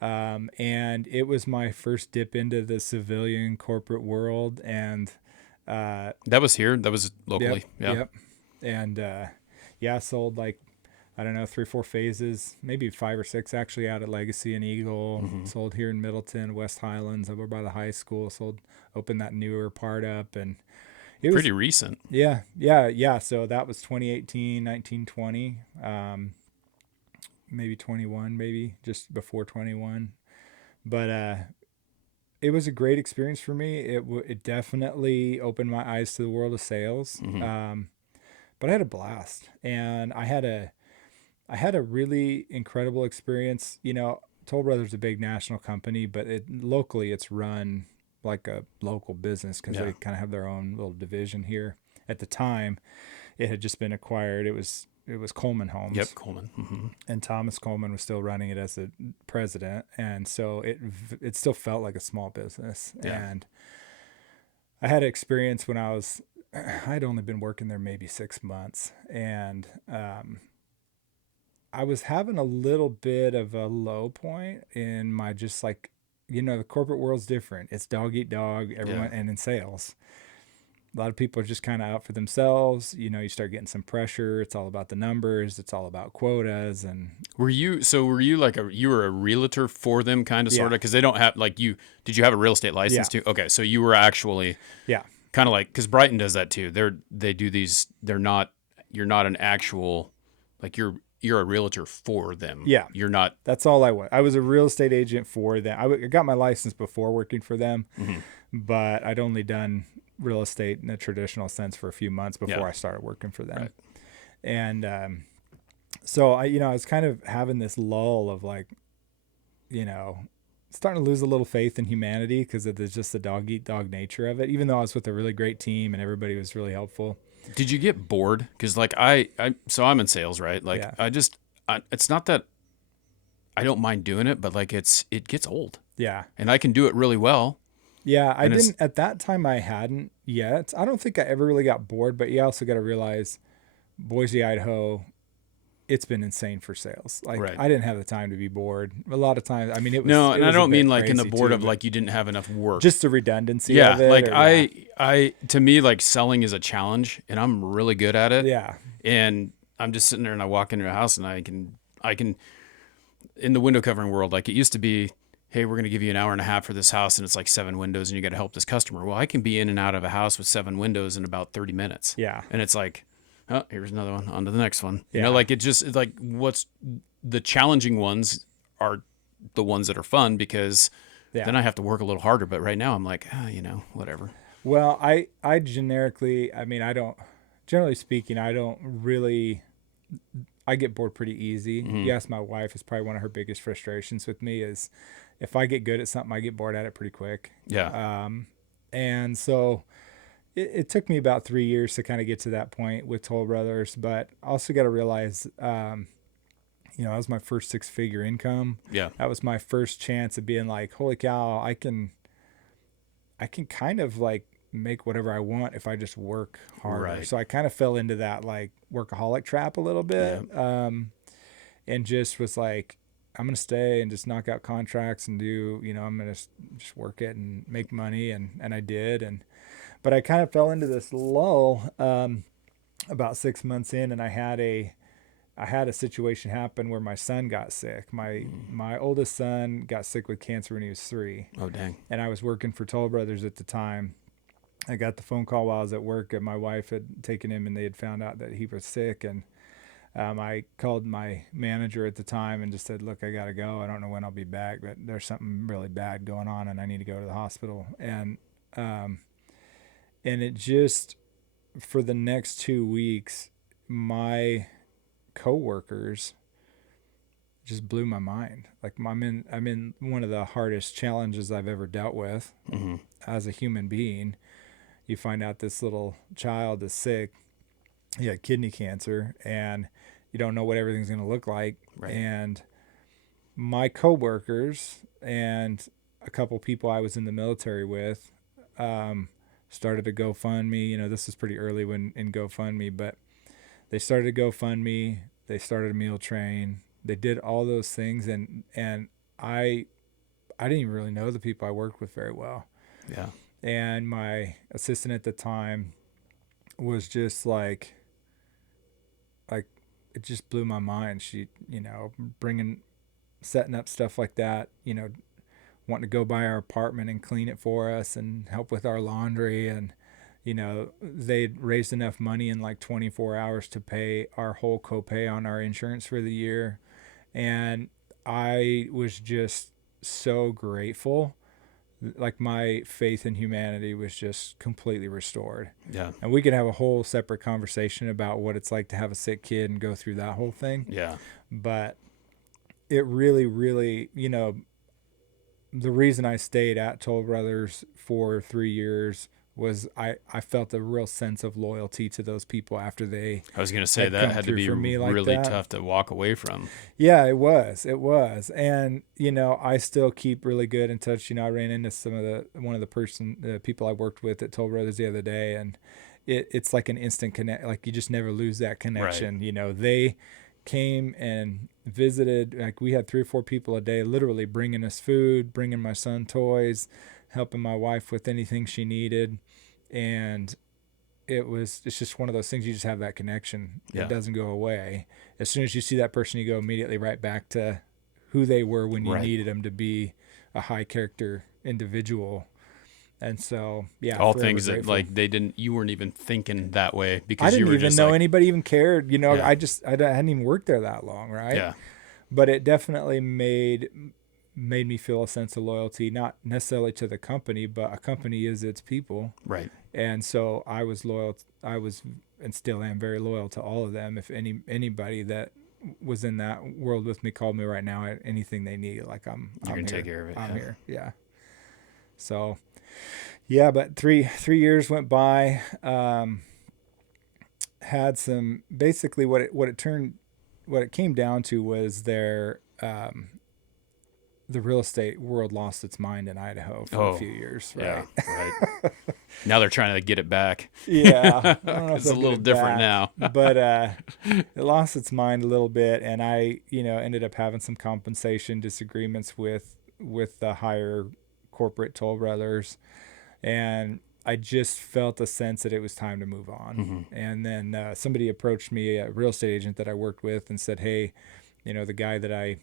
And it was my first dip into the civilian corporate world. And, that was here. That was locally. Yep. And, sold like, I don't know, 3 or 4 phases, maybe 5 or 6 actually out at Legacy and Eagle. Mm-hmm. Sold here in Middleton, West Highlands, over by the high school. Opened that newer part up, and it was pretty recent. Yeah. So that was 2018, 19, 20. Maybe 21, maybe just before 21. But it was a great experience for me. It definitely opened my eyes to the world of sales. Mm-hmm. But I had a blast, and I had a really incredible experience. Toll Brothers is a big national company, but locally it's run like a local business because they kind of have their own little division here. At the time, it had just been acquired. It was Coleman Homes. Yep, Coleman. Mm-hmm. And Thomas Coleman was still running it as the president. And so it still felt like a small business. Yeah. I had experience when I'd only been working there maybe 6 months, and I was having a little bit of a low point in my just like, the corporate world's different. It's dog eat dog, everyone, and in sales. A lot of people are just kind of out for themselves. You start getting some pressure. It's all about the numbers. It's all about quotas. And Were you like you were a realtor for them, kind of, Yeah. sort of? Because they don't have, like, did you have a real estate license Yeah. too? Okay, so you were actually yeah, kind of like, because Brighton does that too. They do these. You're not an actual, like, you're a realtor for them. Yeah. You're not. that's all I was. I was a real estate agent for them. I got my license before working for them, but I'd only done real estate in a traditional sense for a few months before I started working for them. Right. And so I was kind of having this lull of like, starting to lose a little faith in humanity because there's just the dog eat dog nature of it, even though I was with a really great team and everybody was really helpful. Did you get bored? Because, like, so I'm in sales, right? Like, Yeah. it's not that I don't mind doing it, but like, it gets old, Yeah. and I can do it really well. Yeah. I And it's- didn't, at that time I hadn't yet. I don't think I ever really got bored, but you also got to realize Boise, Idaho, it's been insane for sales. Like Right. I didn't have the time to be bored. A lot of times, I mean, it was, No, it and I was a don't bit mean like in the crazy board too, of but like you didn't have enough work. just the redundancy Yeah, of it. like or- I to me, like, selling is a challenge, and I'm really good at it. yeah. And I'm just sitting there, and I walk into a house, and I can in the window covering world, like, it used to be, hey, we're going to give you an hour and a half for this house, and it's like 7 windows, and you got to help this customer. Well, I can be in and out of a house with 7 windows in about 30 minutes. Yeah. And it's like, oh, here's another one, on to the next one. Yeah. Like, it's like, what's the challenging ones are the ones that are fun, because Yeah. then I have to work a little harder. But right now I'm like, whatever. Well, I generically, I mean, generally speaking, I get bored pretty easy. You ask my wife, it's probably one of her biggest frustrations with me is if I get good at something, I get bored at it pretty quick. Yeah. And so it took me about 3 years to kind of get to that point with Toll Brothers, but also got to realize, that was my first 6-figure income. Yeah. That was my first chance of being like, holy cow, I can kind of like make whatever I want if I just work harder. Right. So I kind of fell into that like workaholic trap a little bit. And just was like, I'm going to stay and just knock out contracts and do, I'm going to just work it and make money. And I did. But I kind of fell into this lull, about 6 months in, and I had a situation happen where my son got sick. My oldest son got sick with cancer when he was 3. Oh, dang. And I was working for Toll Brothers at the time. I got the phone call while I was at work, and my wife had taken him, and they had found out that he was sick. And I called my manager at the time and just said, look, I got to go. I don't know when I'll be back, but there's something really bad going on, and I need to go to the hospital. And it just, for the next 2 weeks, my coworkers just blew my mind. Like I'm in one of the hardest challenges I've ever dealt with as a human being. You find out this little child is sick. He had kidney cancer, and you don't know what everything's going to look like. Right. And my coworkers and a couple people I was in the military with started a GoFundMe. This is pretty early in GoFundMe, but they started a GoFundMe. They started a meal train. They did all those things, and I didn't even really know the people I worked with very well. Yeah. And my assistant at the time was just like it just blew my mind. She, setting up stuff like that, wanting to go by our apartment and clean it for us and help with our laundry. And, they'd raised enough money in like 24 hours to pay our whole copay on our insurance for the year. And I was just so grateful. Like my faith in humanity was just completely restored. Yeah. And we could have a whole separate conversation about what it's like to have a sick kid and go through that whole thing. Yeah. But it really, really, the reason I stayed at Toll Brothers for 3 years was I felt a real sense of loyalty to those people after they I was going to say had that come had to through be for me like really that. tough to walk away from. Yeah, it was. It was. And, I still keep really good in touch. I ran into one of the people I worked with at Toll Brothers the other day, and it's like an instant connect. Like you just never lose that connection. They came and visited. Like we had 3 or 4 people a day, literally bringing us food, bringing my son toys, helping my wife with anything she needed. And it's just one of those things. You just have that connection. Yeah. It doesn't go away. As soon as you see that person, you go immediately right back to who they were when you needed them to be a high character individual. And so, yeah, all things that grateful. like you weren't even thinking that way I because you didn't were even just know like, anybody even cared. Yeah. I hadn't even worked there that long, right? yeah, But it definitely made me feel a sense of loyalty, not necessarily to the company, but a company is its people. right. And so I was loyal. I was and still am very loyal to all of them. If anybody that was in that world with me called me right now, anything they need, like I'm You're here. gonna take care of it. I'm yeah. here. Yeah. So, yeah, but three years went by. Had some basically what it came down to was the real estate world lost its mind in Idaho for a few years, right? Yeah, right. Now they're trying to get it back. Yeah, I don't know if It's a they'll get little it different back, now. but it lost its mind a little bit, and I, ended up having some compensation disagreements with the higher corporate Toll Brothers, and I just felt a sense that it was time to move on. Mm-hmm. And then somebody approached me, a real estate agent that I worked with, and said, "Hey, the guy that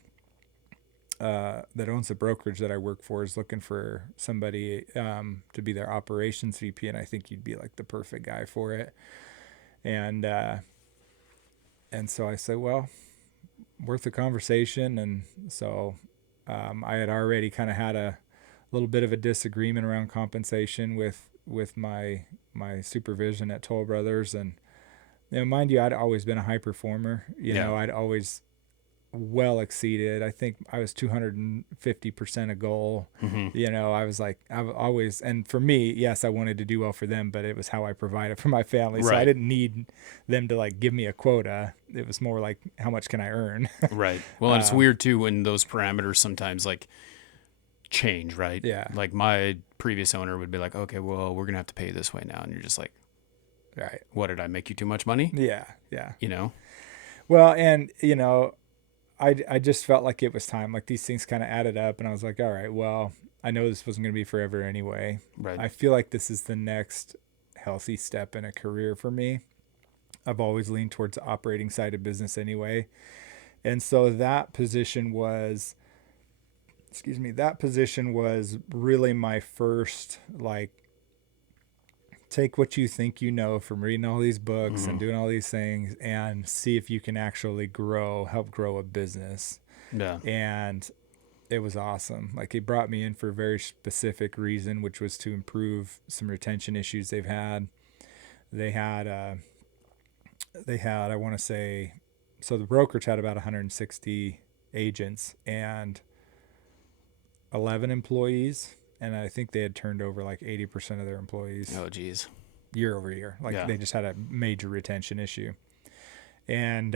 owns the brokerage that I work for is looking for somebody to be their operations VP, and I think you'd be like the perfect guy for it." And so I said, "Well, worth a conversation." And so I had already kind of had a little bit of a disagreement around compensation with my supervision at Toll Brothers, and mind you, I'd always been a high performer. I'd always well exceeded. I think I was 250% a goal. Mm-hmm. I was like, I've always, and for me, yes, I wanted to do well for them, but it was how I provided for my family. So I didn't need them to like give me a quota. It was more like, how much can I earn? Right. Well, and it's weird too when those parameters sometimes like change, right? Yeah. Like my previous owner would be like, okay, well, we're going to have to pay you this way now. And you're just like, Right. What, did I make you too much money? Yeah. Well, and I just felt like it was time. Like these things kind of added up, and I was like, all right, well, I know this wasn't going to be forever anyway. Right. I feel like this is the next healthy step in a career for me. I've always leaned towards the operating side of business anyway. And so that position was really my first, like, take what you think from reading all these books and doing all these things and see if you can actually help grow a business. Yeah. And it was awesome. Like, he brought me in for a very specific reason, which was to improve some retention issues they've had. They had, I want to say, so the brokerage had about 160 agents and 11 employees. And I think they had turned over like 80% of their employees. Oh, geez. Year over year. Like they just had a major retention issue. And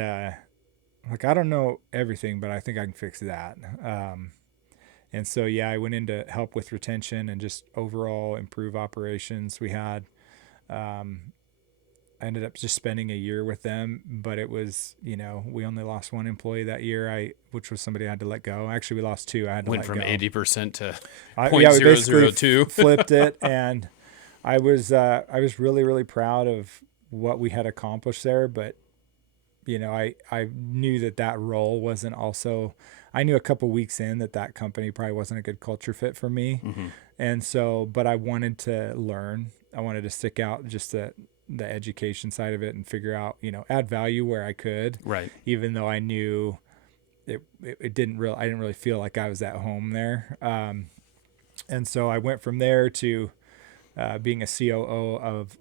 like, I don't know everything, but I think I can fix that. And so, yeah, I went in to help with retention and just overall improve operations. We had, I ended up just spending a year with them, but it was, we only lost one employee that year, which was somebody I had to let go. Actually, we lost two. I had to let go. Went from 80% to we basically 0.002. flipped it, and I was really, really proud of what we had accomplished there. But I knew that role wasn't also. I knew a couple weeks in that company probably wasn't a good culture fit for me, and so. But I wanted to learn. I wanted to stick out just the education side of it and figure out, add value where I could. Right. Even though I knew I didn't really feel like I was at home there. And so I went from there to being a COO of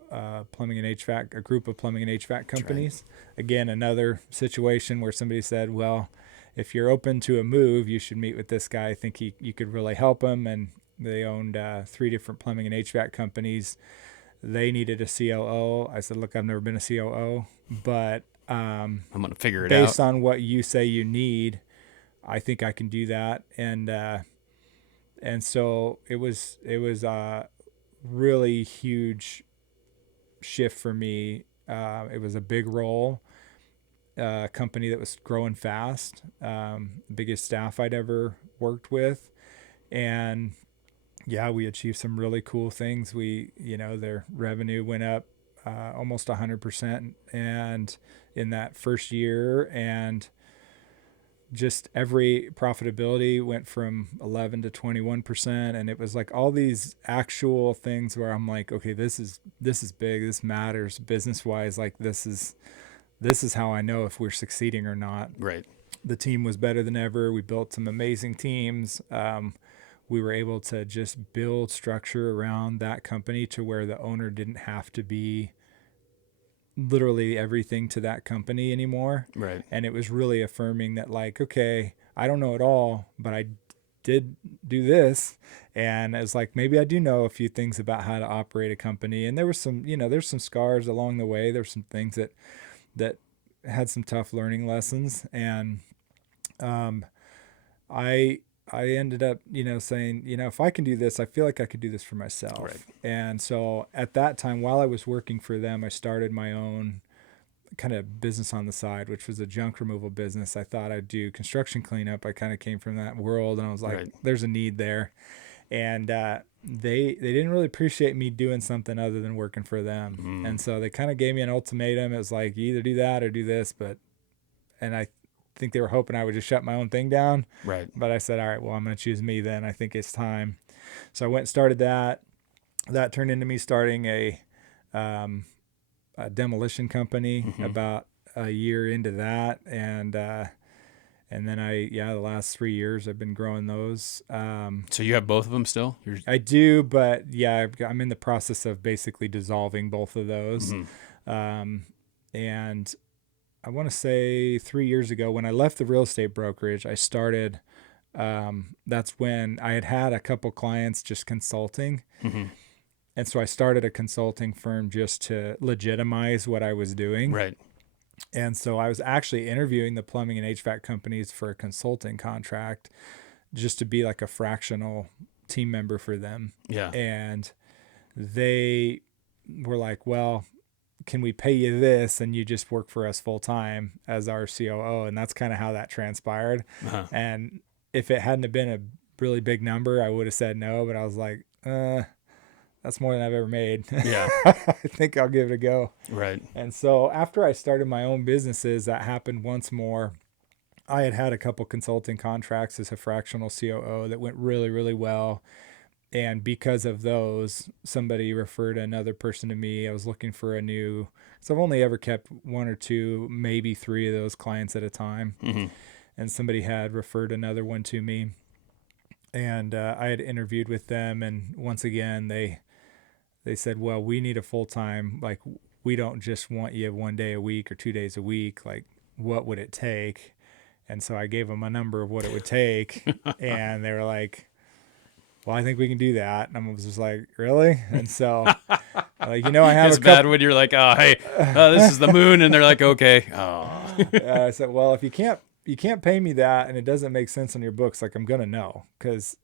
plumbing and HVAC, a group of plumbing and HVAC companies. Right. Again, another situation where somebody said, well, if you're open to a move, you should meet with this guy. I think you could really help him. And they owned 3 different plumbing and HVAC companies. They needed a COO. I said, look, I've never been a COO, but I'm going to figure it based out. on what you say you need, I think I can do that. And so it was a really huge shift for me. It was a big role, company that was growing fast, biggest staff I'd ever worked with. And yeah, we achieved some really cool things. Their revenue went up almost 100% and in that first year, and just every profitability went from 11 to 21%. And it was like all these actual things where I'm like, okay, this is big. This matters business wise. Like this is how I know if we're succeeding or not. Right. The team was better than ever. We built some amazing teams. We were able to just build structure around that company to where the owner didn't have to be literally everything to that company anymore. Right. And it was really affirming that, like, okay, I don't know it all, but I did do this. And it's like, maybe I do know a few things about how to operate a company. And there was some, there's some scars along the way. There's some things that had some tough learning lessons. And I ended up, saying, if I can do this, I feel like I could do this for myself. Right. And so at that time, while I was working for them, I started my own kind of business on the side, which was a junk removal business. I thought I'd do construction cleanup. I kind of came from that world, and I was like, Right. there's a need there. And they didn't really appreciate me doing something other than working for them. And so they kind of gave me an ultimatum. It was like, you either do that or do this. And I think they were hoping I would just shut my own thing down. Right. But I said, all right, well, I'm going to choose me then. I think it's time. So I went and started that. That turned into me starting a demolition company about a year into that. And then the last 3 years I've been growing those. So you have both of them still? I do, but yeah, I'm in the process of basically dissolving both of those. And I want to say 3 years ago when I left the real estate brokerage, I started, that's when I had a couple clients just consulting. And so I started a consulting firm just to legitimize what I was doing. Right. And so I was actually interviewing the plumbing and HVAC companies for a consulting contract just to be like a fractional team member for them. Yeah. And they were like, well, can we pay you this and you just work for us full time as our COO? And that's kind of how that transpired. And if it hadn't have been a really big number, I would have said no, but I was like, that's more than I've ever made. Yeah. I think I'll give it a go. Right. And so after I started my own businesses, that happened once more. I had a couple consulting contracts as a fractional COO that went really, really well. And because of those, somebody referred another person to me. I was looking for so I've only ever kept one or two, maybe three of those clients at a time. And somebody had referred another one to me. And I had interviewed with them. And once again, they said, well, we need a full-time, like, we don't just want you 1 day a week or 2 days a week. Like, what would it take? And so I gave them a number of what it would take. And they were like, well, I think we can do that. And I was just like, really? And so, like, I have it's bad when you're like, oh, hey, this is the moon. And they're like, okay. Oh. I said, well, if you can't pay me that and it doesn't make sense on your books, like, I'm going to know, because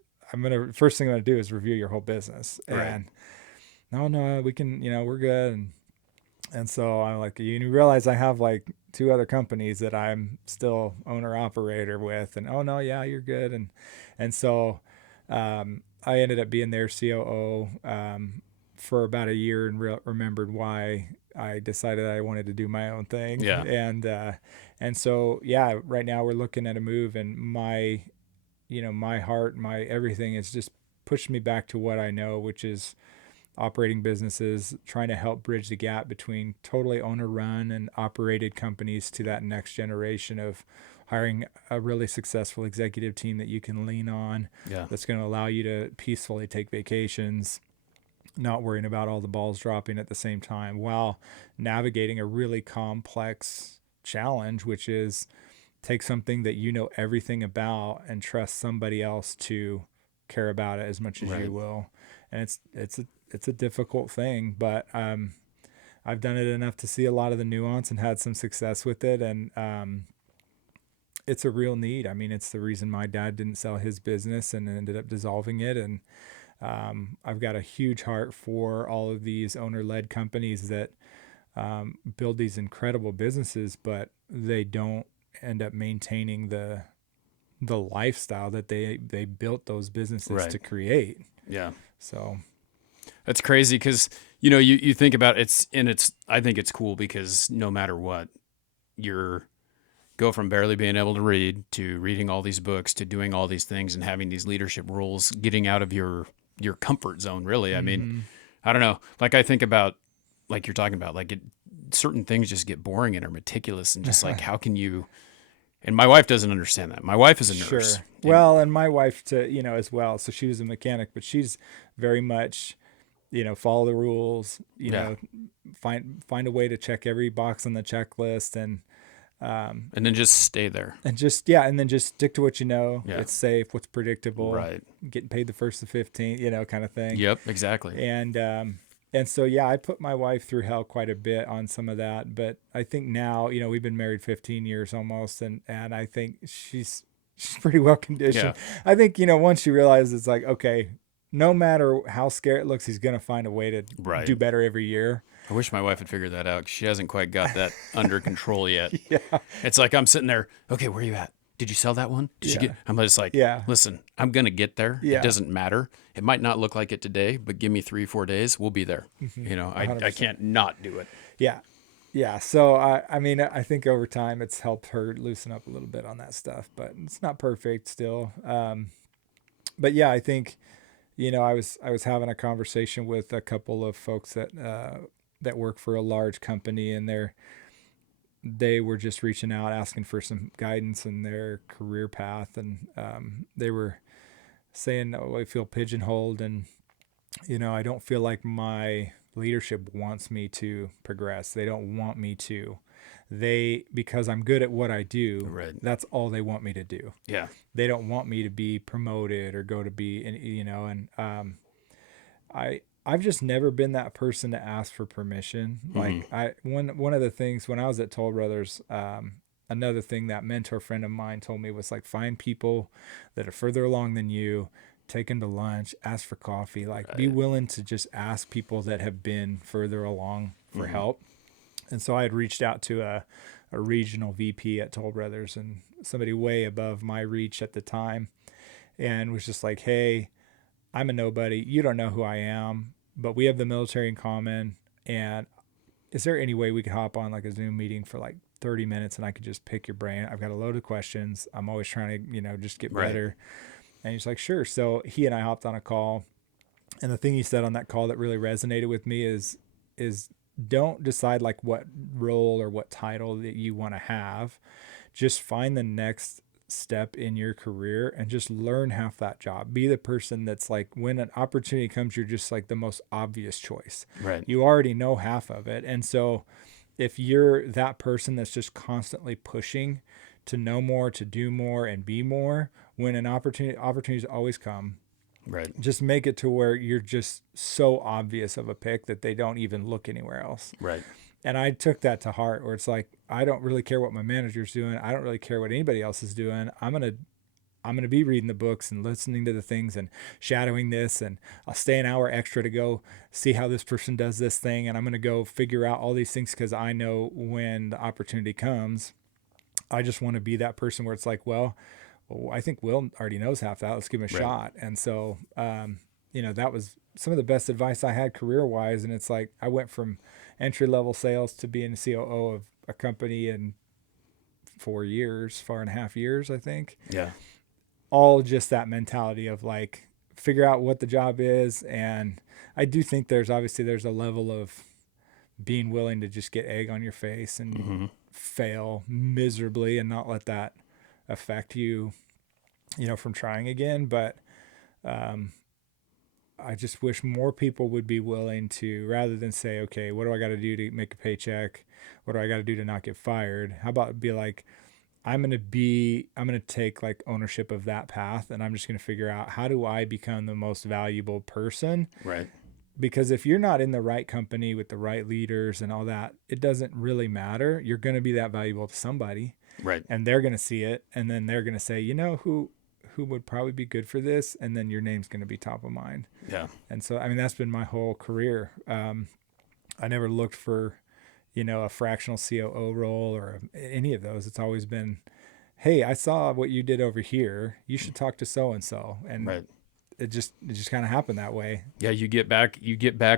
first thing I'm going to do is review your whole business. Right. And no, we can, we're good. And so I'm like, you realize I have like 2 other companies that I'm still owner operator with, and oh no, yeah, you're good. And so, I ended up being their COO for about a year, and remembered why I decided I wanted to do my own thing. Yeah. And so, yeah, right now we're looking at a move, and my heart, my everything is just pushed me back to what I know, which is operating businesses, trying to help bridge the gap between totally owner run and operated companies to that next generation of hiring a really successful executive team that you can lean on. Yeah. That's going to allow you to peacefully take vacations, not worrying about all the balls dropping at the same time, while navigating a really complex challenge, which is take something that you know everything about and trust somebody else to care about it as much as you will. And it's a difficult thing, but I've done it enough to see a lot of the nuance and had some success with it. And it's a real need. I mean, it's the reason my dad didn't sell his business and ended up dissolving it. And I've got a huge heart for all of these owner-led companies that build these incredible businesses, but they don't end up maintaining the lifestyle that they built those businesses to create. Yeah. So that's crazy because, you know, you think about I think it's cool because no matter what, go from barely being able to read to reading all these books to doing all these things and having these leadership roles, getting out of your comfort zone, really. I mean, I don't know. Like I think about, like you're talking about, like certain things just get boring and are meticulous and just like, how can you, and my wife doesn't understand that. My wife is a nurse. Sure. Well, and my wife as well. So she was a mechanic, but she's very much, follow the rules, find a way to check every box on the checklist and then just stay there. And just stick to what you know. Yeah. It's safe, what's predictable. Right. Getting paid the first of 15th, kind of thing. Yep, exactly. And so, I put my wife through hell quite a bit on some of that. But I think now, we've been married 15 years almost. And I think she's pretty well conditioned. Yeah. I think, once she realizes it's like, okay, no matter how scary it looks, he's going to find a way to do better every year. I wish my wife had figured that out. She hasn't quite got that under control yet. Yeah. It's like I'm sitting there, okay, where are you at? Did you sell that one? Did you get? I'm just like, listen, I'm going to get there. Yeah. It doesn't matter. It might not look like it today, but give me 3-4 days. We'll be there. Mm-hmm. I can't not do it. Yeah. Yeah. So, I think over time it's helped her loosen up a little bit on that stuff, but it's not perfect still. But yeah, I think, I was having a conversation with a couple of folks that work for a large company, and they were just reaching out asking for some guidance in their career path, and they were saying, I feel pigeonholed, and I don't feel like my leadership wants me to progress. They don't want me to. Because I'm good at what I do, right. That's all they want me to do. Yeah. They don't want me to be promoted or go to be, and I've just never been that person to ask for permission. Mm-hmm. Like one of the things when I was at Toll Brothers, another thing that mentor friend of mine told me was like, find people that are further along than you, take them to lunch, ask for coffee, be willing to just ask people that have been further along for help. And so I had reached out to a regional VP at Toll Brothers and somebody way above my reach at the time, and was just like, hey, I'm a nobody. You don't know who I am, but we have the military in common. And is there any way we could hop on like a Zoom meeting for like 30 minutes and I could just pick your brain? I've got a load of questions. I'm always trying to, just get better. And he's like, sure. So he and I hopped on a call. And the thing he said on that call that really resonated with me is don't decide like what role or what title that you want to have. Just find the next step in your career and just learn half that job. Be the person that's like, when an opportunity comes, you're just like the most obvious choice. Right. You already know half of it. And so if you're that person that's just constantly pushing to know more, to do more and be more, when an opportunities always come, right. Just make it to where you're just so obvious of a pick that they don't even look anywhere else. Right. And I took that to heart, where it's like, I don't really care what my manager's doing. I don't really care what anybody else is doing. I'm going to be reading the books and listening to the things and shadowing this. And I'll stay an hour extra to go see how this person does this thing. And I'm going to go figure out all these things because I know when the opportunity comes, I just want to be that person where it's like, well, I think Will already knows half that. Let's give him a shot. And so, that was some of the best advice I had career-wise. And it's like, I went from entry-level sales to being a COO of a company in 4.5 years, I think. Yeah. All just that mentality of like, figure out what the job is. And I do think there's a level of being willing to just get egg on your face and fail miserably and not let that affect you, from trying again. But I just wish more people would be willing to, rather than say, okay, what do I got to do to make a paycheck? What do I got to do to not get fired? How about be like, I'm going to take like ownership of that path. And I'm just going to figure out, how do I become the most valuable person? Right. because if you're not in the right company with the right leaders and all that, it doesn't really matter. You're going to be that valuable to somebody, Right. and they're going to see it, and then they're going to say, who would probably be good for this, and then your name's going to be top of mind. Yeah. And so, I mean, that's been my whole career. I never looked for, a fractional COO role or any of those. It's always been, hey, I saw what you did over here. You should talk to so and so, and Right. it just kind of happened that way. Yeah, you get back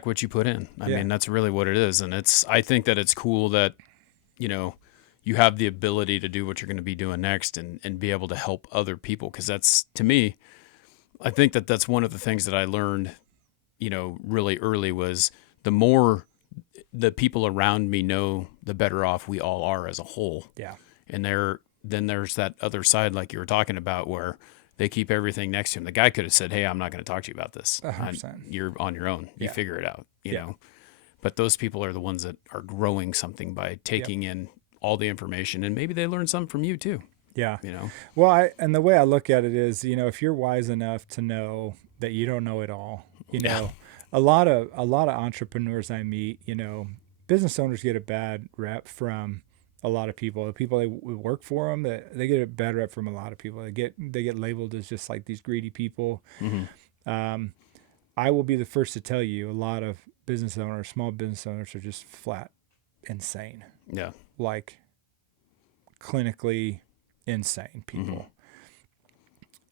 what you put in. I mean, that's really what it is. And I think that it's cool that, you have the ability to do what you're going to be doing next and be able to help other people. Cause that's, to me, I think that that's one of the things that I learned, really early was the more the people around me know, the better off we all are as a whole. Yeah. And then there's that other side, like you were talking about, where they keep everything next to him. The guy could have said, hey, I'm not going to talk to you about this. 100%. You're on your own. You Yeah. figure it out, you know. But those people are the ones that are growing something by taking in all the information, and maybe they learn something from you too. Yeah. Well, and the way I look at it is, if you're wise enough to know that you don't know it all, a lot of entrepreneurs I meet, business owners get a bad rep from a lot of people. The people that work for them, they get a bad rep from a lot of people. They get labeled as just like these greedy people. Mm-hmm. I will be the first to tell you, a lot of business owners, small business owners, are just flat insane. Yeah. Like clinically insane people.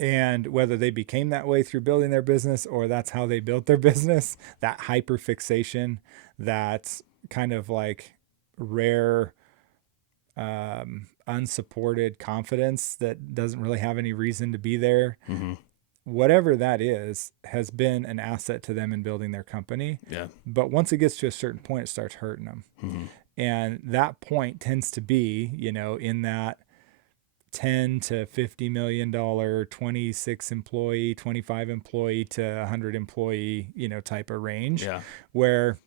Mm-hmm. And whether they became that way through building their business or that's how they built their business, that hyper fixation, that kind of like rare, unsupported confidence that doesn't really have any reason to be there. Mm-hmm. Whatever that is, has been an asset to them in building their company. Yeah. But once it gets to a certain point, it starts hurting them. Mm-hmm. And that point tends to be, in that 10 to $50 million, 26 employee, 25 employee to 100 employee, type of range, where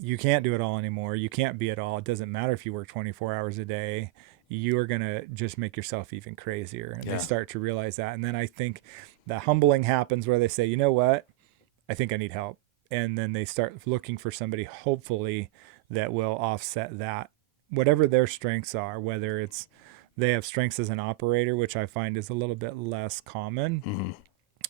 you can't do it all anymore. You can't be it all. It doesn't matter if you work 24 hours a day. You are going to just make yourself even crazier. And they start to realize that. And then I think the humbling happens where they say, you know what? I think I need help. And then they start looking for somebody, hopefully, that will offset that, whatever their strengths are, whether it's they have strengths as an operator, which I find is a little bit less common. Mm-hmm.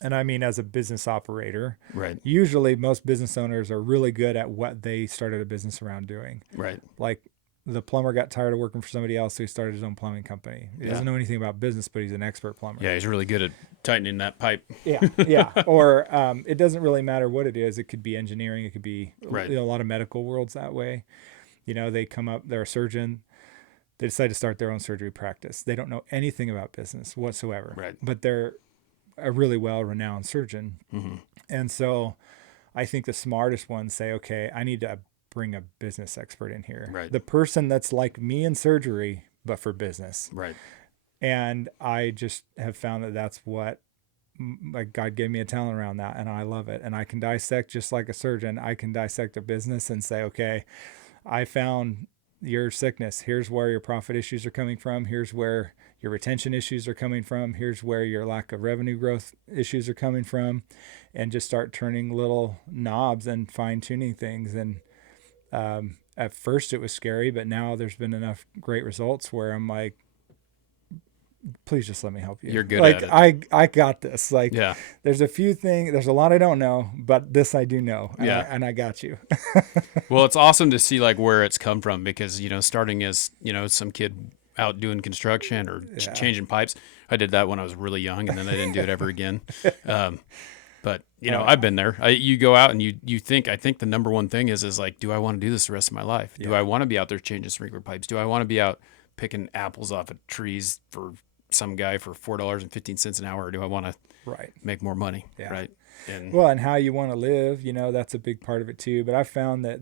And I mean, as a business operator, right. Usually most business owners are really good at what they started a business around doing. Right. Like the plumber got tired of working for somebody else, so he started his own plumbing company. He doesn't know anything about business, but he's an expert plumber. Yeah, he's really good at tightening that pipe. Yeah. Or it doesn't really matter what it is. It could be engineering. It could be a lot of medical worlds that way. They come up, they're a surgeon. They decide to start their own surgery practice. They don't know anything about business whatsoever. Right. But they're a really well-renowned surgeon. Mm-hmm. And so I think the smartest ones say, okay, I need to bring a business expert in here. Right. The person that's like me in surgery, but for business. Right. And I just have found that that's what, like, God gave me a talent around that, and I love it. And I can dissect just like a surgeon. I can dissect a business and say, okay, I found your sickness. Here's where your profit issues are coming from. Here's where your retention issues are coming from. Here's where your lack of revenue growth issues are coming from, and just start turning little knobs and fine tuning things. And at first it was scary, but now there's been enough great results where I'm like, please just let me help you. You're good at it. I got this. Like, there's there's a lot I don't know, but this I do know. And I got you. Well, it's awesome to see like where it's come from, because, starting as, some kid out doing construction or changing pipes. I did that when I was really young, and then I didn't do it ever again. But I've been there. You go out and you think, I think the number one thing is like, do I want to do this the rest of my life? Do I want to be out there changing sprinkler pipes? Do I want to be out picking apples off of trees for some guy for $4.15 an hour, or do I want to make more money? Right. And how you want to live, that's a big part of it too. But I found that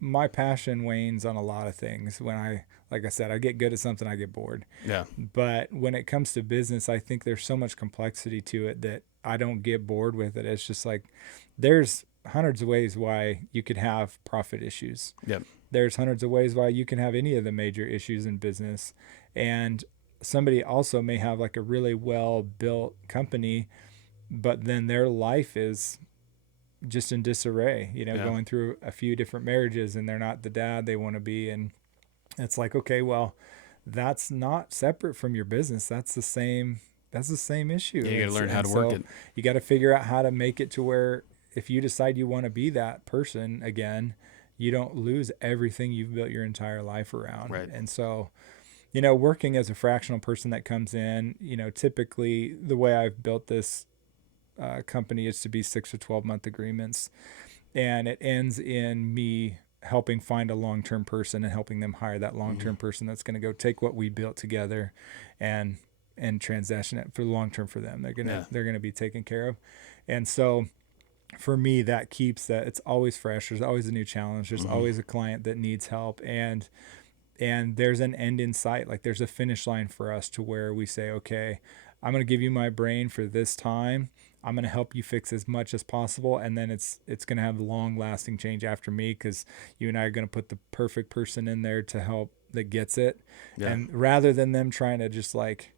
my passion wanes on a lot of things. When like I said, I get good at something, I get bored. Yeah. But when it comes to business, I think there's so much complexity to it that I don't get bored with it. It's just like, there's hundreds of ways why you could have profit issues. Yep. There's hundreds of ways why you can have any of the major issues in business. And somebody also may have like a really well-built company, but then their life is just in disarray, Yeah. going through a few different marriages, and they're not the dad they want to be. And it's like, okay, well, that's not separate from your business. That's the same issue. Yeah, you got to learn how to so work it. You got to figure out how to make it to where if you decide you want to be that person again, you don't lose everything you've built your entire life around. Right. And so, working as a fractional person that comes in, typically the way I've built this company is to be 6 to 12-month agreements, and it ends in me helping find a long-term person and helping them hire that long-term person that's going to go take what we built together and transition it for the long term for them. They're going to be taken care of. And so for me, that keeps that it's always fresh. There's always a new challenge. There's always a client that needs help, and there's an end in sight. Like there's a finish line for us to where we say, okay, I'm going to give you my brain for this time. I'm going to help you fix as much as possible. And then it's going to have long lasting change after me, because you and I are going to put the perfect person in there to help that gets it. Yeah. And rather than them trying to just like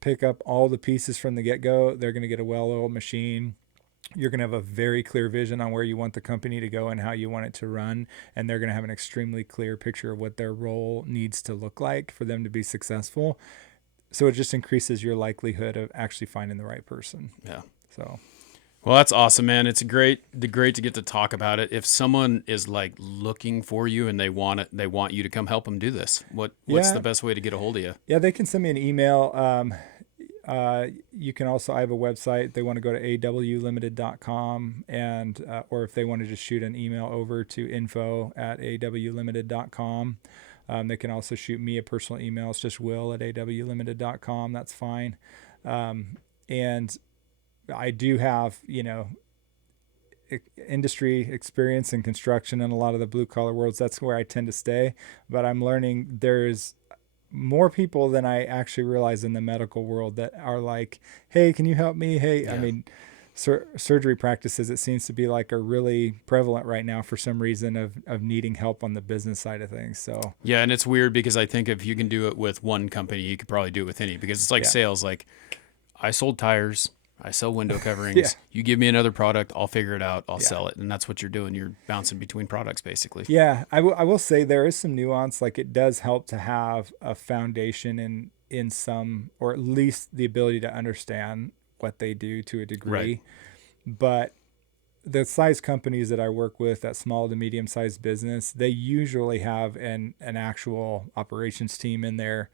pick up all the pieces from the get go, they're going to get a well-oiled machine. You're going to have a very clear vision on where you want the company to go and how you want it to run. And they're going to have an extremely clear picture of what their role needs to look like for them to be successful. So it just increases your likelihood of actually finding the right person. Yeah. So, well, that's awesome, man. It's great to get to talk about it. If someone is like looking for you and they want you to come help them do this, what's the best way to get a hold of you? Yeah, they can send me an email. You can also, I have a website. They want to go to awlimited.com, and or if they want to just shoot an email over to info@awlimited.com. They can also shoot me a personal email. It's just will@awlimited.com. That's fine. And I do have, industry experience in construction and a lot of the blue collar worlds. That's where I tend to stay. But I'm learning there's more people than I actually realize in the medical world that are like, hey, can you help me? Hey, yeah. I mean, surgery practices, it seems to be like are really prevalent right now for some reason of needing help on the business side of things. So yeah, and it's weird because I think if you can do it with one company, you could probably do it with any, because it's like sales. Like I sold tires, I sell window coverings. Yeah. You give me another product, I'll figure it out, I'll sell it. And that's what you're doing. You're bouncing between products basically. Yeah, I will say there is some nuance. Like it does help to have a foundation in some, or at least the ability to understand what they do to a degree. Right. But the size companies that I work with, that small to medium sized business, they usually have an actual operations team in there.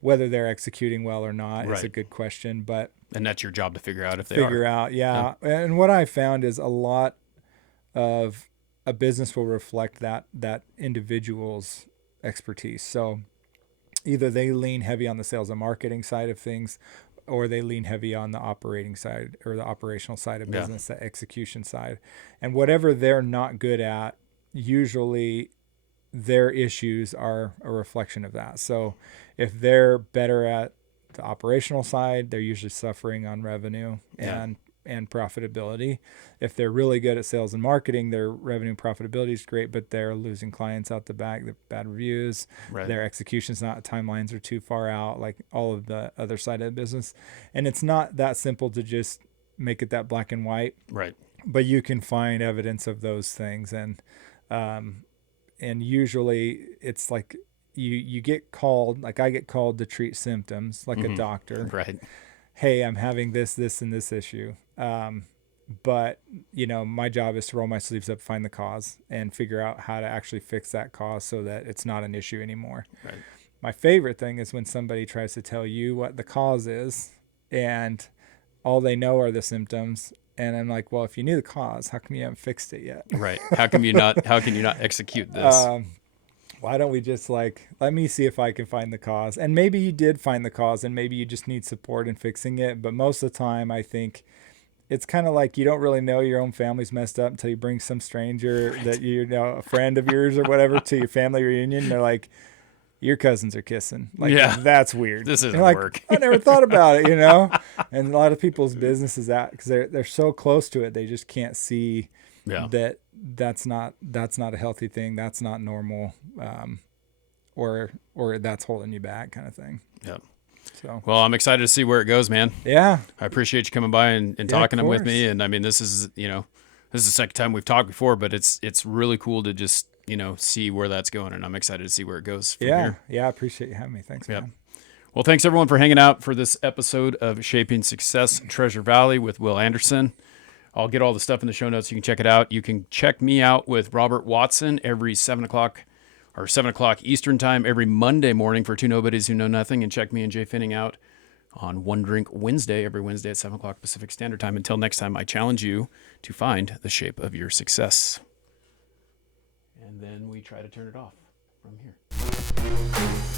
Whether they're executing well or not is a good question, and that's your job to figure out if they figure out. Yeah. And what I found is a lot of a business will reflect that individual's expertise. So either they lean heavy on the sales and marketing side of things, or they lean heavy on the operating side or the operational side of business, the execution side. And whatever they're not good at, usually their issues are a reflection of that. So if they're better at the operational side, they're usually suffering on revenue and profitability. If they're really good at sales and marketing, their revenue and profitability is great, but they're losing clients out the back, the bad reviews, their execution's not, timelines are too far out, like all of the other side of the business. And it's not that simple to just make it that black and white. Right. But you can find evidence of those things. And usually it's like you get called, like I get called to treat symptoms like a doctor. Right. Hey, I'm having this, and this issue. But my job is to roll my sleeves up, find the cause, and figure out how to actually fix that cause so that it's not an issue anymore. Right. My favorite thing is when somebody tries to tell you what the cause is and all they know are the symptoms. And I'm like, well, if you knew the cause, how come you haven't fixed it yet? Right. How can you not execute this? Why don't we just let me see if I can find the cause? And maybe you did find the cause and maybe you just need support in fixing it. But most of the time, I think it's kind of like you don't really know your own family's messed up until you bring some stranger that a friend of yours or whatever to your family reunion. And they're like, your cousins are kissing. That's weird. This isn't work. I never thought about it, And a lot of people's business is that because they're so close to it, they just can't see that's not a healthy thing. That's not normal, or that's holding you back, kind of thing. Yep. So, Well, I'm excited to see where it goes, man. yeah. I appreciate you coming by and Yeah, talking of with me. course. And I mean, this is the second time we've talked before, but it's really cool to just, see where that's going. And I'm excited to see where it goes from Yeah. here. Yeah. I appreciate you having me. Thanks, Yep. man. Well, thanks everyone for hanging out for this episode of Shaping Success Treasure Valley with Will Anderson. I'll get all the stuff in the show notes. You can check it out. You can check me out with Robert Watson every 7 o'clock Eastern time every Monday morning for Two Nobodies Who Know Nothing. And check me and Jay Finning out on One Drink Wednesday, every Wednesday at 7 o'clock Pacific Standard Time. Until next time, I challenge you to find the shape of your success. And then we try to turn it off from here.